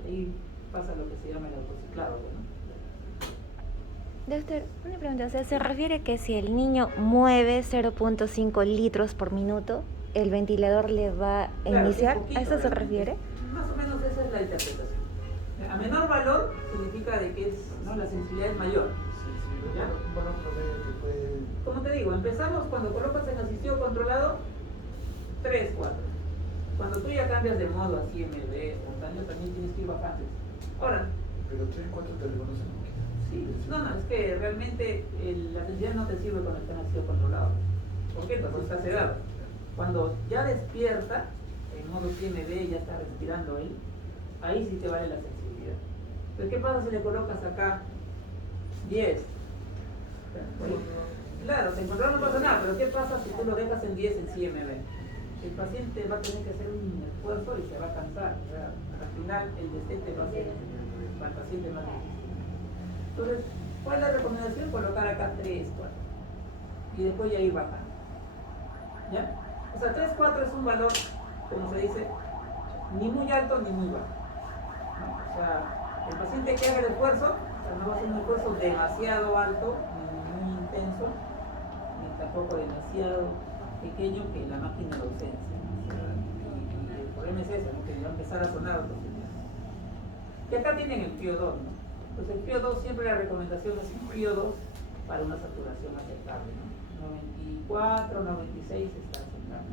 Ahí pasa lo que se llama el autociclado, ¿no? Doctor, una pregunta, o sea, ¿se refiere que si el niño mueve 0.5 litros por minuto, el ventilador le va a iniciar? Poquito, ¿A eso se realmente. refiere? Más o menos esa es la interpretación. A menor valor significa de que la sensibilidad es mayor. ¿Ya? Como te digo, empezamos cuando colocas el asistido controlado 3, 4. Cuando tú ya cambias de modo a CMB espontáneo, también tienes que ir bajando. Ahora, pero 3, 4 te reconocen. sí, no, es que realmente la sensibilidad no te sirve cuando está en asistido controlado. ¿Por qué? Entonces está sedado. Cuando ya despierta, en modo CMB, ya está respirando él, ahí sí te vale la sensibilidad. Pero ¿qué pasa si le colocas acá 10? Claro, te encontró no pasa nada, pero ¿qué pasa si tú lo dejas en 10 en CMB? El paciente va a tener que hacer un esfuerzo y se va a cansar. O sea, al final el destete va a ser para el paciente más difícil. Entonces, ¿cuál es la recomendación? Colocar acá 3, 4. Y después ya ir bajando. ¿Ya? O sea, 3, 4 es un valor, como se dice, ni muy alto ni muy bajo. ¿No? O sea, el paciente que haga el esfuerzo, o sea, no va a ser un esfuerzo demasiado alto, ni muy intenso, ni tampoco demasiado pequeño que la máquina lo sense. O sea, y el problema es ese, ¿no? Que va a empezar a sonar otro señal. Y acá tienen el PIO2, ¿no? Pues el PIO2 siempre la recomendación es un PIO2 para una saturación aceptable, ¿no? 94, 96 está aceptable.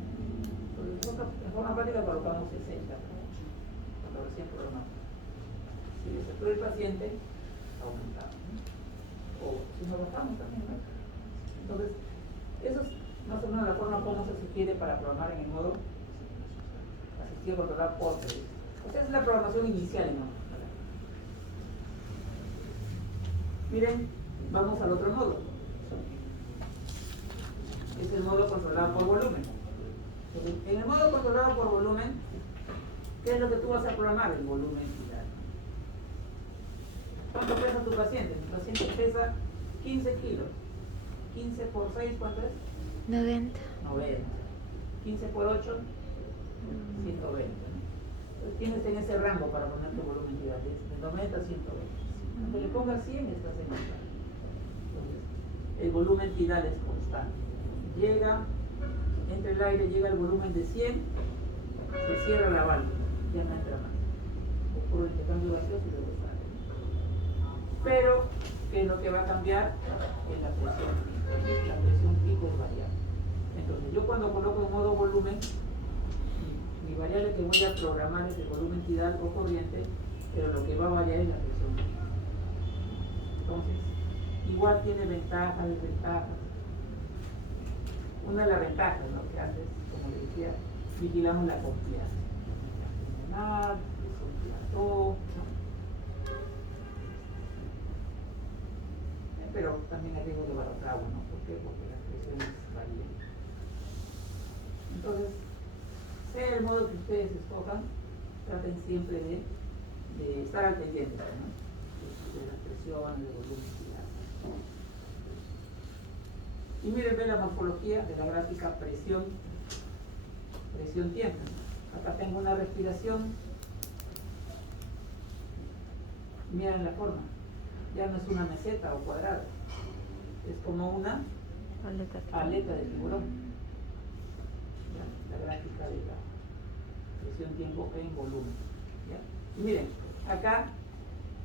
Entonces, nosotros en forma práctica colocamos 60, cuando recién programamos. Si le satura el paciente, aumentamos, ¿no? O si nos bajamos también, ¿no? Entonces, eso es más o menos la forma como se sugiere para programar en el modo asistido controlado por PRES. O sea, es la programación inicial, ¿no? Miren, vamos al otro modo. Es el modo controlado por volumen. En el modo controlado por volumen, ¿qué es lo que tú vas a programar? El volumen vital. ¿Cuánto pesa tu paciente? Tu paciente pesa 15 kilos. 15 por 6, ¿cuánto es? 90. 90. 15 por 8, 120. ¿no? Entonces tienes en ese rango para poner tu volumen entidad, de 90 a 120. Cuando le pongas 100, estás en el rango. Entonces, el volumen tidal es constante. Entra el aire, llega el volumen de 100, se cierra la válvula, ya no entra más. Por el intercambio gaseoso y luego sale. Pero, ¿qué es lo que va a cambiar? Es la presión pico. La presión pico es variable. Entonces, yo cuando coloco en modo volumen, mi variable que voy a programar es el volumen tidal o corriente, pero lo que va a variar es la presión pico. Entonces, igual tiene ventajas, desventajas. Una de las ventajas, ¿no? Que antes, como le decía, vigilamos la confianza. Es un plató, ¿no? Pero también hay riesgo de barotagua, ¿no? ¿Por qué? Porque las presiones varían. Entonces, sea el modo que ustedes escojan, traten siempre de estar al pendiente, ¿no? De las presiones, de volumen. Y miren, ven la morfología de la gráfica presión-tiempo. Acá tengo una respiración. Miren la forma. Ya no es una meseta o cuadrada. Es como una aleta de tiburón. ¿Ya? La gráfica de la presión-tiempo en volumen. ¿Ya? Y miren, acá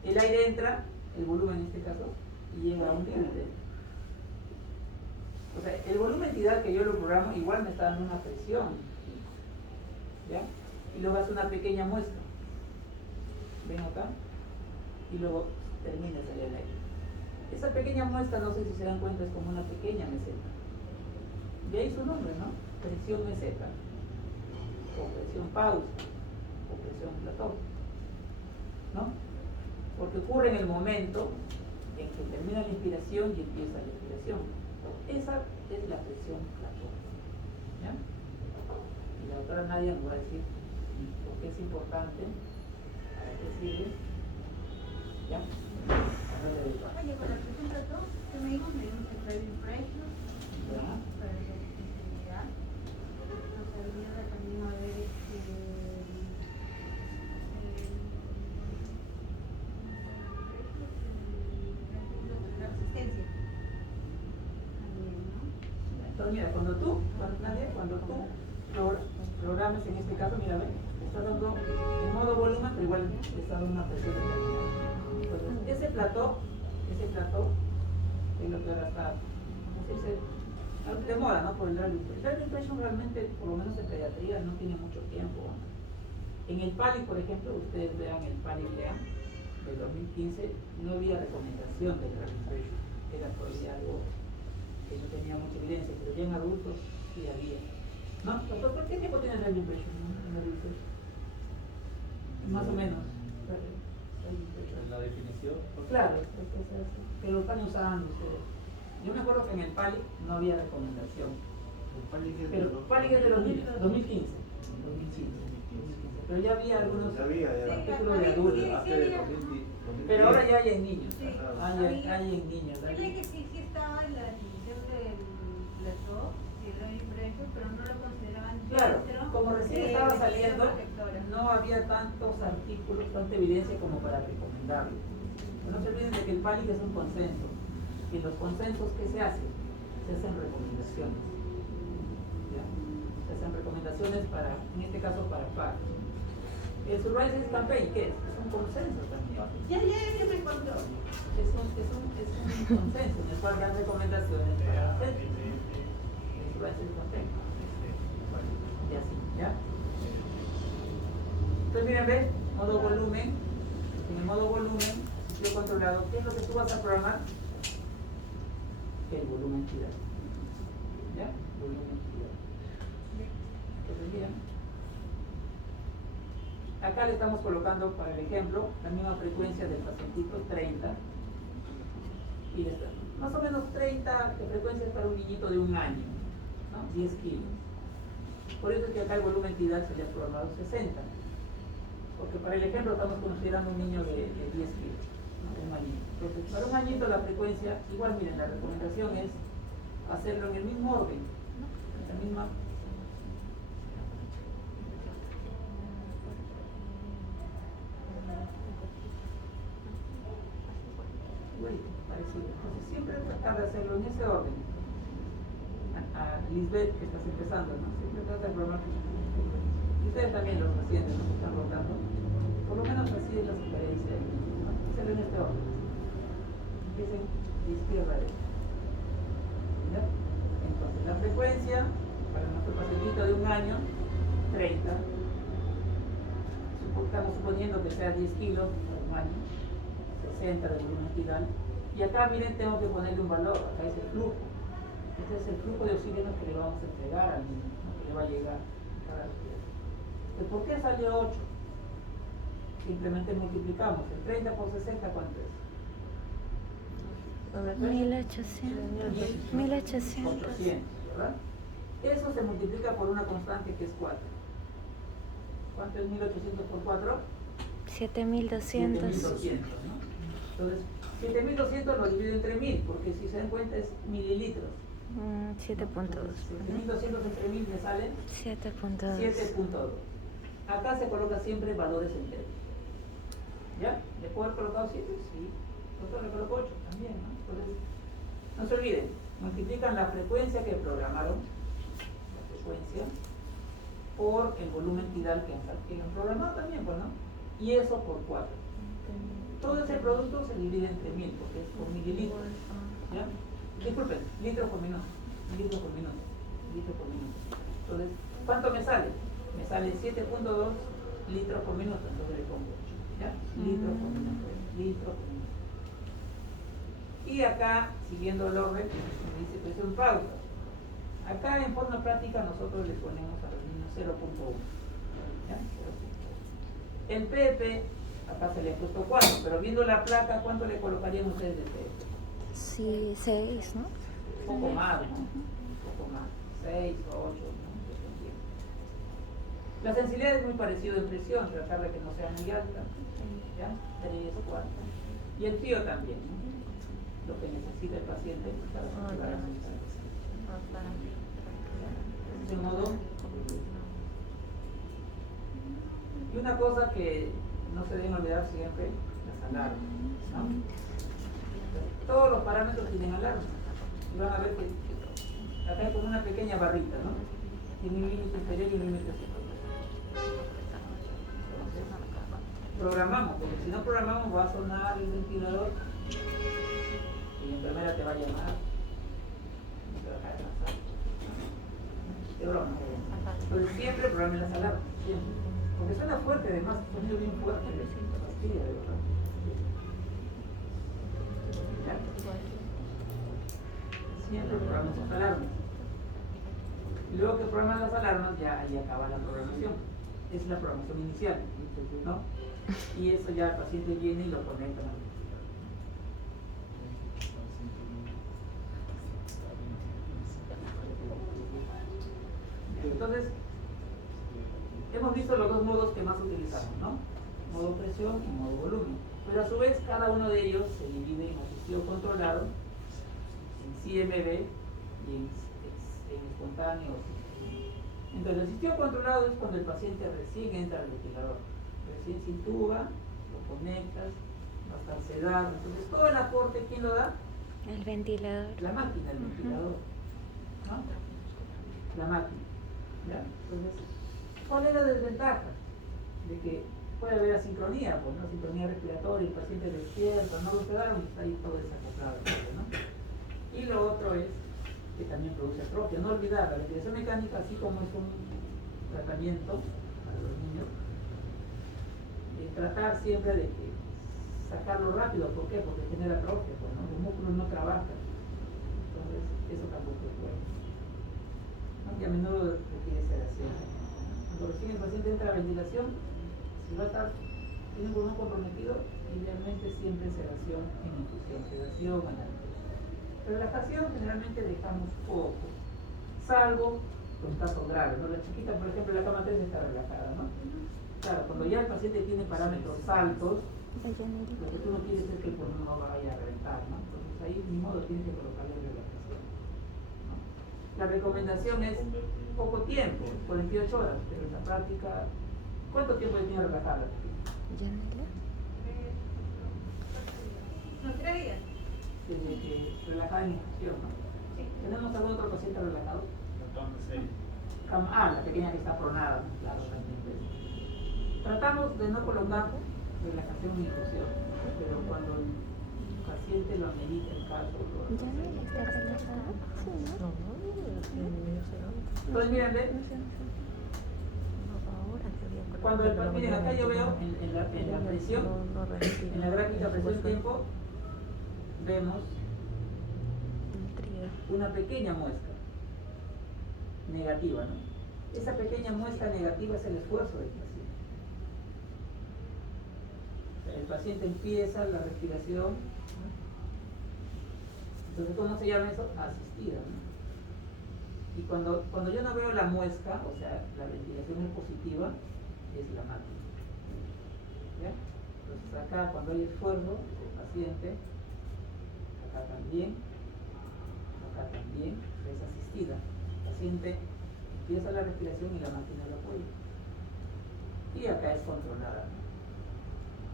el aire entra, el volumen en este caso, y llega a un límite. O sea, el volumen entidad que yo lo programo igual me está dando una presión, ¿ya? Y luego hace una pequeña muestra, ven acá, y luego termina de salir el aire. Esa pequeña muestra, no sé si se dan cuenta, es como una pequeña meseta. Y ahí su nombre, ¿no? Presión meseta, o presión pausa, o presión plató, ¿no? Porque ocurre en el momento en que termina la inspiración y empieza la expiración. Esa es la presión plató. ¿Ya? Y la doctora Nadia nos va a decir por qué es importante, para qué sirve. ¿Ya? Oye, con la presión plató, ¿qué me dijo? Me dijo que driving pressure, ¿Ya? para la sensibilidad. Nos ayuda también a ver la resistencia. Entonces, mira, cuando tú programas en este caso, mira, ven, está dando en modo volumen, pero igual está dando una presión determinada. Entonces, ese plató, es lo que ahora está, ¿cómo se dice? Demora, ¿no? Por el driving pressure. El driving pressure realmente, por lo menos en pediatría, no tiene mucho tiempo. En el PALI, por ejemplo, ustedes vean el PALI LEA del 2015, no había recomendación del driving pressure. Era todavía algo que no tenía mucha evidencia, pero ya en adultos sí había. ¿No? ¿Por qué tiempo tiene el driving pressure en adultos? Más o menos. La definición. Claro, que lo están usando ustedes. Yo me acuerdo que en el PALI no había recomendación. Pero PALI es de 2015. Pero ya había algunos artículos de adultos. Pero ahora ya hay en niños. Hay en niños. Fíjate que sí estaba en la definición del plató y el driving pressure, pero no lo consideraban Claro, dentro como recién de estaba la saliendo, protectora. no había tantos artículos, tanta evidencia como para recomendarlo. No se olviden de que el PALI es un consenso. Y los consensos que se hacen recomendaciones. ¿Ya? Se hacen recomendaciones para, en este caso, para PAC. El Survival Campaign, ¿qué es? Es un consenso también. Ya me encontró. Es un consenso en el cual dan recomendaciones para hacer. El Survival Campaign. Y así, ¿ya? Entonces, miren, ¿ves? Modo volumen. En el modo volumen, ciclo controlado, ¿qué es lo que tú vas a programar? El volumen tidal. ¿Ya? Volumen tidal. Entonces, miren. Acá le estamos colocando, para el ejemplo, la misma frecuencia del pacientito, 30. Y le está, más o menos 30 de frecuencia es para un niñito de un año, ¿no? 10 kilos. Por eso es que acá el volumen tidal se le ha programado 60. Porque para el ejemplo estamos considerando un niño de 10 kilos, ¿no? Un añito. Entonces, para un añito la frecuencia, igual miren, la recomendación es hacerlo en el mismo orden, en la misma. Igualito, parecido. Entonces siempre tratar de hacerlo en ese orden. A Lisbeth, que estás empezando, ¿no? Siempre trata de programar. Y ustedes también, los pacientes, nos están rotando. Por lo menos así es la sugerencia, ¿no? Hacerlo en este orden. Empiecen de izquierda a derecha. ¿Ya? Entonces, la frecuencia para nuestro pacientito de 1 año, 30. Estamos suponiendo que sea 10 kilos por 1 año, 60 de volumen espiral. Y acá, miren, tengo que ponerle un valor. Acá es el flujo. Este es el flujo de oxígeno que le vamos a entregar al niño, ¿no? Que le va a llegar cada respiración. ¿Por qué salió 8? Simplemente multiplicamos. El 30 por 60, ¿cuánto es? 1800. 1800. 800, ¿verdad? Eso se multiplica por una constante que es 4. ¿Cuánto es 1800 por 4? 7200. 7200, ¿no? Entonces, 7200 lo divido entre 1000, porque si se dan cuenta es mililitros. 7.2. 7200 entre 1000 me salen 7.2. 7.2. Acá se coloca siempre valores enteros. ¿Ya? ¿Le puedo haber colocado 7? Sí. Nosotros le coloco 8 también, ¿no? Entonces, no se olviden, multiplican la frecuencia que programaron, la frecuencia, por el volumen tidal que han programado también, pues, ¿no? Y eso por 4. Todo ese producto se divide entre 1000, porque es por mililitros. ¿Ya? Disculpen, litros por minuto. Litros por minuto. Litros por minuto. Entonces, ¿cuánto me sale? Me sale 7.2 litros por minuto, entonces le pongo 8. ¿Ya? Litros por minuto. Litros por minuto. Y acá, siguiendo el orden, me dice presión pausa. Acá en forma práctica nosotros le ponemos a los niños 0.1. ¿Ya? 0.1. El PP, acá se le ha puesto 4, pero viendo la placa, ¿cuánto le colocarían ustedes de PP? Sí, 6, ¿no? Un poco más, ¿no? Un poco más. 6, 8, ¿no? La sensibilidad es muy parecida en presión, tratar de que no sea muy alta. ¿Ya? 3, 4. Y el frío también, ¿no? Lo que necesita el paciente para controlar la sensibilidad. De modo. Y una cosa que no se deben olvidar siempre, las alarmas, ¿no? Todos los parámetros tienen alarma. Y van a ver que acá hay como una pequeña barrita, ¿no? Tiene un límite inferior y un límite superior. Entonces, programamos, porque si no programamos va a sonar el ventilador y la enfermera te va a llamar y te va a caer en la sala. De broma. Entonces siempre programen las alarmas, siempre. Porque suena fuerte, además, sonido bien fuerte. Fastidia, de verdad. Siempre programamos las alarmas. Y luego que programan las alarmas, ya ahí acaba la programación. Es la programación inicial, ¿no? Y eso ya el paciente viene y lo conecta a la Entonces, hemos visto los dos modos que más utilizamos, ¿no? Modo presión y modo volumen. Pero a su vez, cada uno de ellos se divide en asistido controlado, en CMB y en espontáneo. Entonces, el asistido controlado es cuando el paciente recién entra al ventilador. Recién se intuba, lo conectas, va a estar sedado. Entonces, todo el aporte, ¿quién lo da? El ventilador. La máquina, el ventilador. ¿No? La máquina. ¿Ya? Entonces, ¿cuál es la desventaja? De que puede haber asincronía, pues, ¿no? Sincronía respiratoria, el paciente despierta, no lo pegaron, está ahí todo desacoplado, ¿no? Y lo otro es que también produce atrofia. No olvidar, la ventilación mecánica, así como es un tratamiento para los niños, tratar siempre de que sacarlo rápido. ¿Por qué? Porque genera atrofia, pues, ¿no? Los músculos no trabajan. Entonces, eso tampoco es bueno. ¿No? Y a menudo requiere sedación. Cuando recién el paciente entra a la ventilación, si va a estar, tiene un pulmón comprometido, idealmente siempre sedación en infusión, sedación antes. Relajación generalmente dejamos poco, salvo con casos graves, ¿no? La chiquita, por ejemplo, en la cama 3 está relajada, ¿no? Claro, cuando ya el paciente tiene parámetros altos, lo que tú no quieres es que el pulmón no vaya a reventar, ¿no? Entonces ahí ni modo tienes que colocarle relajación. la recomendación es poco tiempo, 48 horas, pero en la práctica, ¿cuánto tiempo tiene relajada? Yanela. No creía. Desde que relajada en infusión, ¿no? Sí. ¿Tenemos algún otro paciente relajado? La pequeña que está pronada, claro, realmente. Tratamos de no colocar relajación en infusión, pero cuando el paciente lo amerita el caso. ¿Yanela está relajada? Sí, ¿no? Entonces, miren, ¿ven? Cuando miren, acá yo veo en la presión, en la gráfica presión-tiempo, vemos una pequeña muesca negativa, ¿no? Esa pequeña muesca negativa es el esfuerzo del paciente. O sea, el paciente empieza la respiración, ¿no? Entonces, ¿cómo se llama eso? Asistida, ¿no? Y cuando yo no veo la muesca, o sea, la ventilación es positiva, es la máquina. ¿Ya? Entonces acá cuando hay esfuerzo del paciente, acá también, es asistida. El paciente empieza la respiración y la máquina lo apoya. Y acá es controlada, ¿no?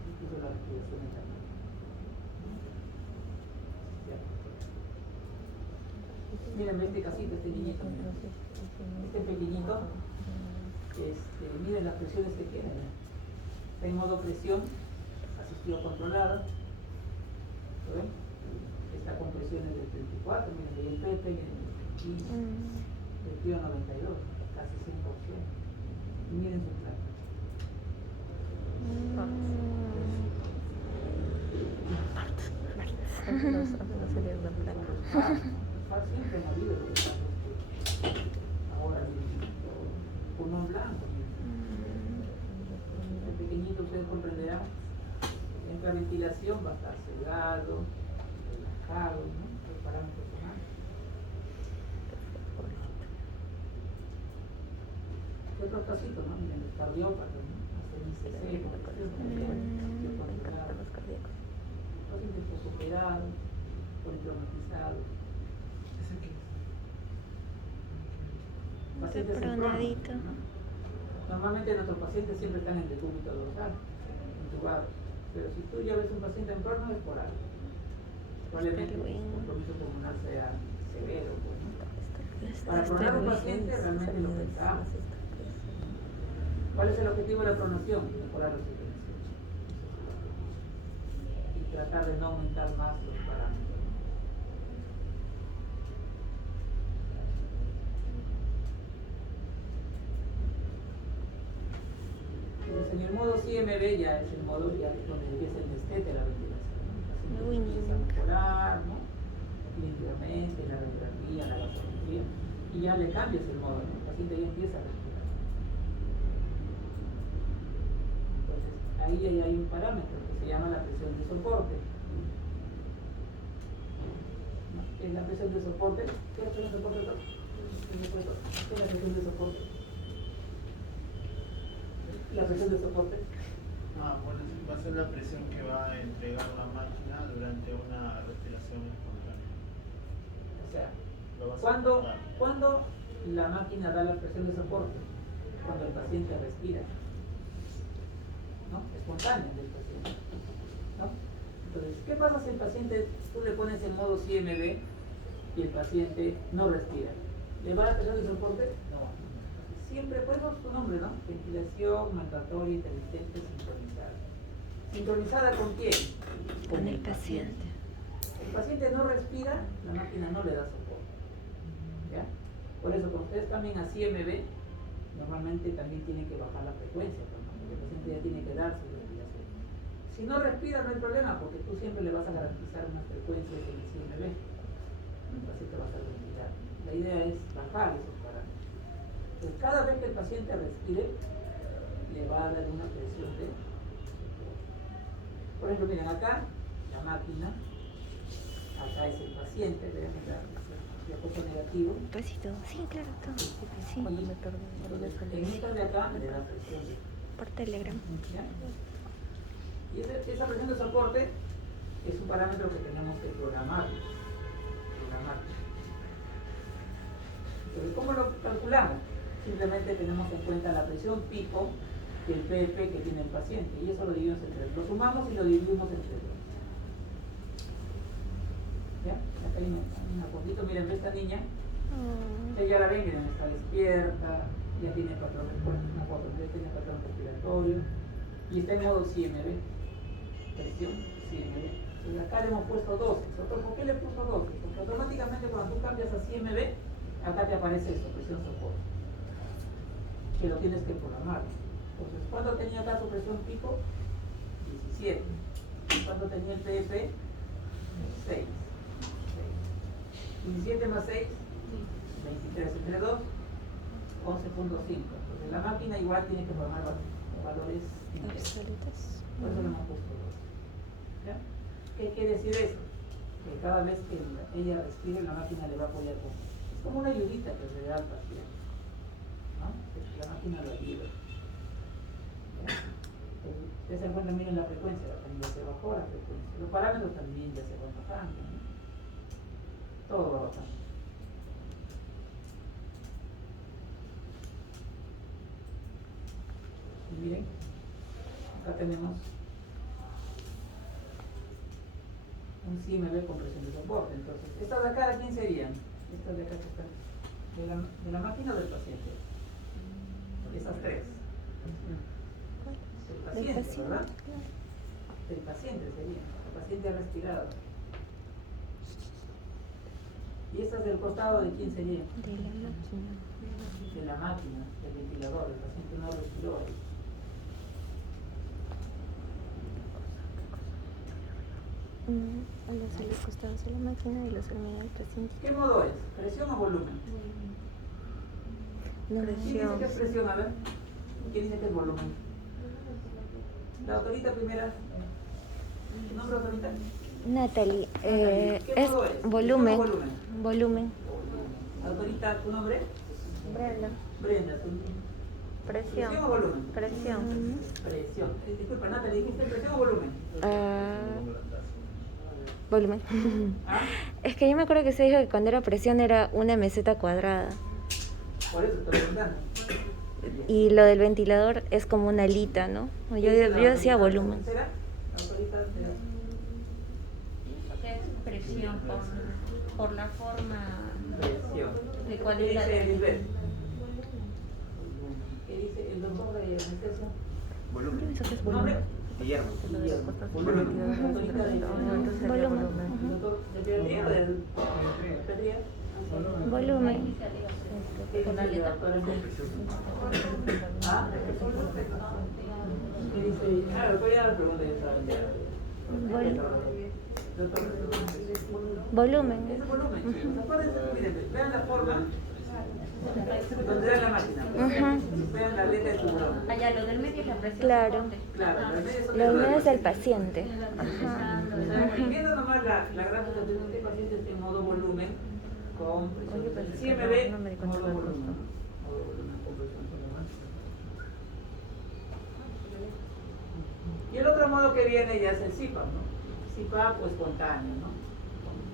Incluso la respiración es también. Miren este casito, este niñito. Este pequeñito, miren las presiones que tiene. Está en modo presión, asistido controlada. ¿Lo ven? Está con presiones del 34, miren, del Pepe, miren, del 15, del tío 92, casi 100%. Y miren su placa. Siempre en la vida ahora pulmón blanco. El pequeñito, ustedes comprenderán, entra ventilación, va a estar sedado, relajado, ¿no? Los parámetros humanos. ¿Qué otros casitos, no? Miren, los cardiópatas, ¿no? Hacen ICC, pacientes posoperados, politraumatizados. Pacientes Pronadito. ¿no? Normalmente nuestros pacientes siempre están en decúbito dorsal, intubados. Pero si tú ya ves un paciente en prono es por algo. Probablemente el compromiso pulmonar sea severo. Pues, ¿no? Para pronar un paciente realmente lo pensamos. ¿Cuál es el objetivo de la pronación? Mejorar la circulación. Y tratar de no aumentar más los parámetros. Entonces, en el modo CMB ya es el modo ya donde empieza el destete de la ventilación, ¿no? El paciente empieza a mejorar, ¿no? Clínicamente, la radiografía, la gasometría, y ya le cambias el modo, ¿no? El paciente ya empieza a respirar. Entonces, ahí hay un parámetro que se llama la presión de soporte. ¿No? ¿Qué es la presión de soporte? ¿Qué es la presión de soporte? ¿Qué es la presión de soporte? La presión de soporte. Bueno, va a ser la presión que va a entregar la máquina durante una respiración espontánea. O sea, ¿cuándo la máquina da la presión de soporte? Cuando el paciente respira, ¿no? Espontánea del paciente, ¿no? Entonces, ¿qué pasa si el paciente, tú le pones en modo CMB y el paciente no respira? ¿Le va a dar presión de soporte? No. Siempre, pues su nombre, ¿no? Ventilación mandatoria, intermitente, sincronizada. ¿Sincronizada con quién? Con el paciente. El paciente no respira, la máquina no le da soporte. ¿Ya? Por eso, cuando ustedes cambian a CMB, normalmente también tienen que bajar la frecuencia, porque el paciente ya tiene que dar su respiración. Si no respira, no hay problema, porque tú siempre le vas a garantizar una frecuencia en el CMB. El paciente va a estar ventilado. La idea es bajar esos parámetros. Entonces, cada vez que el paciente respire, le va a dar una presión de soporte. Por ejemplo, miren, acá la máquina, acá es el paciente, vean la foco negativo. Pasito, sí, claro, todo. Sí. En esta de acá le da presión. Por Telegram. ¿Ya? Y esa presión de soporte es un parámetro que tenemos que programar. Entonces, ¿cómo lo calculamos? Simplemente tenemos en cuenta la presión pico y el PP que tiene el paciente, y eso lo dividimos entre dos. Lo sumamos y lo dividimos entre dos. ¿Ya? Acá hay una poquito, miren, esta niña, ella la ven, miren, está despierta, ya tiene patrón, una foto, ya tiene patrón respiratorio, y está en modo CMB, presión CMB. Entonces acá le hemos puesto 12. ¿Por qué le puso 12? Porque automáticamente cuando tú cambias a CMB, acá te aparece esto, presión soporte, que lo tienes que programar. Entonces, ¿cuándo tenía acá su presión pico? 17. ¿Cuándo tenía el PF? 6. 17 más 6, 23 entre 2, 11.5. Entonces la máquina igual tiene que formar valores interesantes. Por eso le hemos puesto 2. ¿Ya? ¿Qué quiere decir eso? Que cada vez que ella respire, la máquina le va a apoyar con. Es como una ayudita que se le da al paciente, ¿no? La máquina lo ayuda. Ustedes se encuentran, miren la frecuencia, también se bajó la frecuencia. Los parámetros también ya se van bajando, ¿no? Todo va bajando. Y miren, acá tenemos un CMB con presión de soporte. Entonces, estas de acá, ¿de quién serían? Estas de acá que están de la máquina o del paciente. Esas tres. Del paciente, ¿verdad? Del paciente sería. El paciente ha respirado. ¿Y estas del costado de quién serían? De la máquina. De la máquina, del ventilador. El paciente no respiró. Los de los costados de la máquina y los del medio del paciente. ¿Qué modo es? ¿Presión o volumen? No, ¿Quién dice que es presión? A ver. ¿Quién dice que es volumen? La autorita primera. ¿Tu nombre, autorita? Natalie, ¿Qué es modo es? volumen. ¿Presión o Volumen. Autorita, ¿tu nombre? Brenda. Brenda, ¿tu Presión. ¿Presión o volumen? Presión. Presión. Disculpa, Natalie, ¿dijiste presión o volumen? Volumen. ¿Ah? Es que yo me acuerdo que se dijo que cuando era presión era una meseta cuadrada. Por eso estoy preguntando. Y lo del ventilador es como una alita, ¿no? Yo decía volumen. ¿Será? La autorita será. Que es presión por la forma Presión. de ¿Qué cuál es la dice Lisbeth? ¿Qué dice el doctor de anestesia? Volumen. Eso que es ¿Nombre? volumen. Guillermo. Volumen. Autorita de Volumen. doctor de pediatría o de pediatría. Volumen. ¿Qué dice la doctora? ¿Ah? ¿Qué dice? Ah, doctor ya la pregunta ya estaba. Doctor, Volumen. es volumen. Acuérdense, miren, vean la forma donde da la máquina. Vean la letra de tiburón. allá, lo del medio es la presión. Claro. Claro, los medios son Los de medios del paciente. Viendo nomás la gráfica de este paciente está en modo volumen con presión. Oye, pues, El es que CMB, no me di cuenta modo del volumen. costo. Modo volumen con presión por la mano. Y el otro modo que viene ya es el CPAP, ¿no? CPAP o espontáneo, ¿no?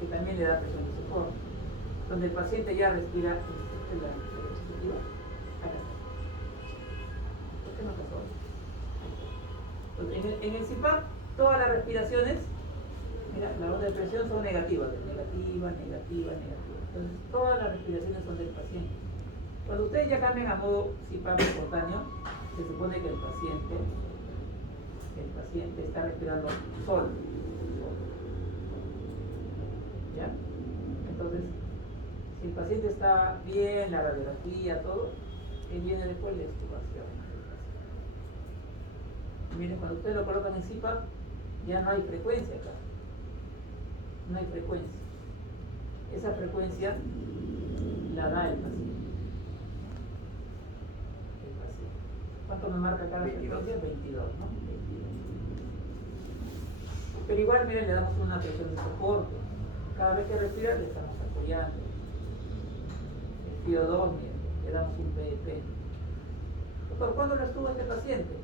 Que también le da presión de soporte, donde el paciente ya respira. Acá está. ¿Por qué no pasó? Pues en el CPAP, todas las respiraciones, mira, la onda de presión son negativas, negativa. Entonces, todas las respiraciones son del paciente. Cuando ustedes ya cambian a modo CPAP espontáneo, se supone que el paciente está respirando solo. ¿Ya? Entonces, si el paciente está bien, la radiografía, todo, ¿qué viene después? La extubación. Miren, cuando ustedes lo colocan en CPAP, ya no hay frecuencia acá. No hay frecuencia. Esa frecuencia la da el paciente. ¿Cuánto me marca cada frecuencia? 22, ¿no? 22. Pero igual, miren, le damos una presión de soporte. Cada vez que respira le estamos apoyando. El PO2, miren, le damos un PEP. Doctor, ¿cuándo lo estuvo este paciente?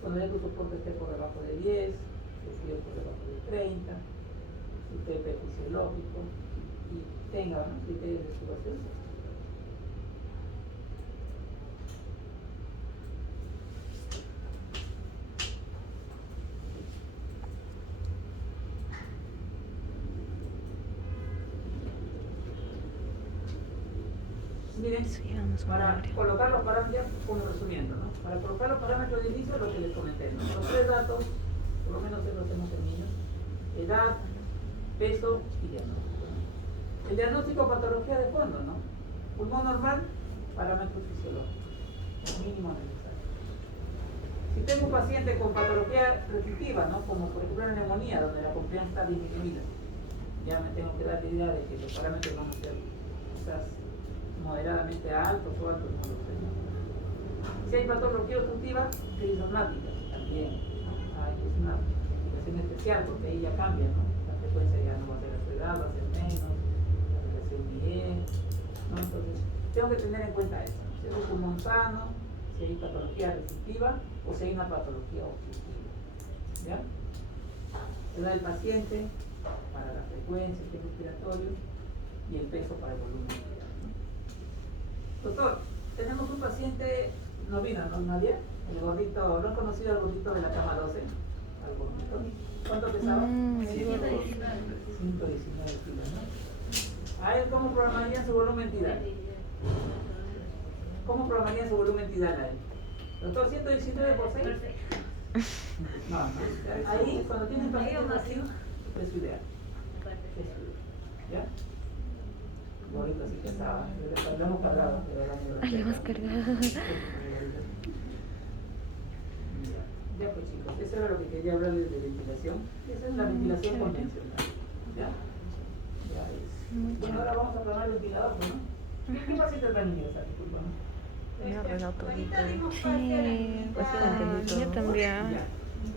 Cuando ya tu soporte esté por debajo de 10, el PO por debajo de 30, su PEP fisiológico y tenga criterios de extubación. miren, Eso ya no es una para memoria. colocar los parámetros, como resumiendo, ¿no? Para colocar los parámetros de inicio, lo que les comenté, ¿no? Los tres datos, por lo menos eso hacemos en niños: edad, peso y diagnóstico, ¿no? El diagnóstico, patología de fondo, ¿no? Pulmón normal, parámetros fisiológicos, mínimo necesario. Si tengo un paciente con patología restrictiva, ¿no? Como por ejemplo una neumonía, donde la confianza está disminuida, ya me tengo que dar la idea de que los parámetros van a ser quizás moderadamente altos o altos, no lo sé, ¿no? Si hay patología obstructiva, crisomática, también, ¿no? Es una indicación especial, porque ahí ya cambia, ¿no? La frecuencia ya no va a ser a su edad, va a ser menos, la relación bien, ¿no? Entonces, tengo que tener en cuenta eso, ¿no? Si es un pulmón sano, si hay patología restrictiva o si hay una patología obstructiva, ¿ya? Edad del paciente, para la frecuencia, el tiempo respiratorio, y el peso para el volumen respiratorio. Doctor, tenemos un paciente, no vino, ¿no, Nadia? El gordito, ¿no han conocido al gordito de la cama 12? Al gordito. ¿Cuánto pesaba? 119. 119 kilos, ¿no? ¿A él cómo programarían su volumen tidal? ¿Cómo programarían su volumen tidal a él? Doctor, 119 por 6. No, ahí cuando tienen pacientes así, es su ideal. Es su ideal. ¿Ya? Gordito así pesaba. Lo hemos cargado. Ay, lo hemos cargado. Ya pues chicos, eso era lo que quería hablarles de ventilación. Esa es la ventilación convencional. ¿Ya? Ya es. Bueno, ahora vamos a probar el ventilador, ¿no? ¿Qué paciente traen ingresar? Disculpa, ¿no? No, Renato, Ahorita ahorita. dimos Sí, parte de la pues actividad. entendí todo. Yo también. Ya.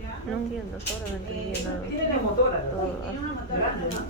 ¿Ya? No entiendo, solo no entendí nada. Tiene la motora, Sí, ¿no? tiene una motora. Grande, ¿no?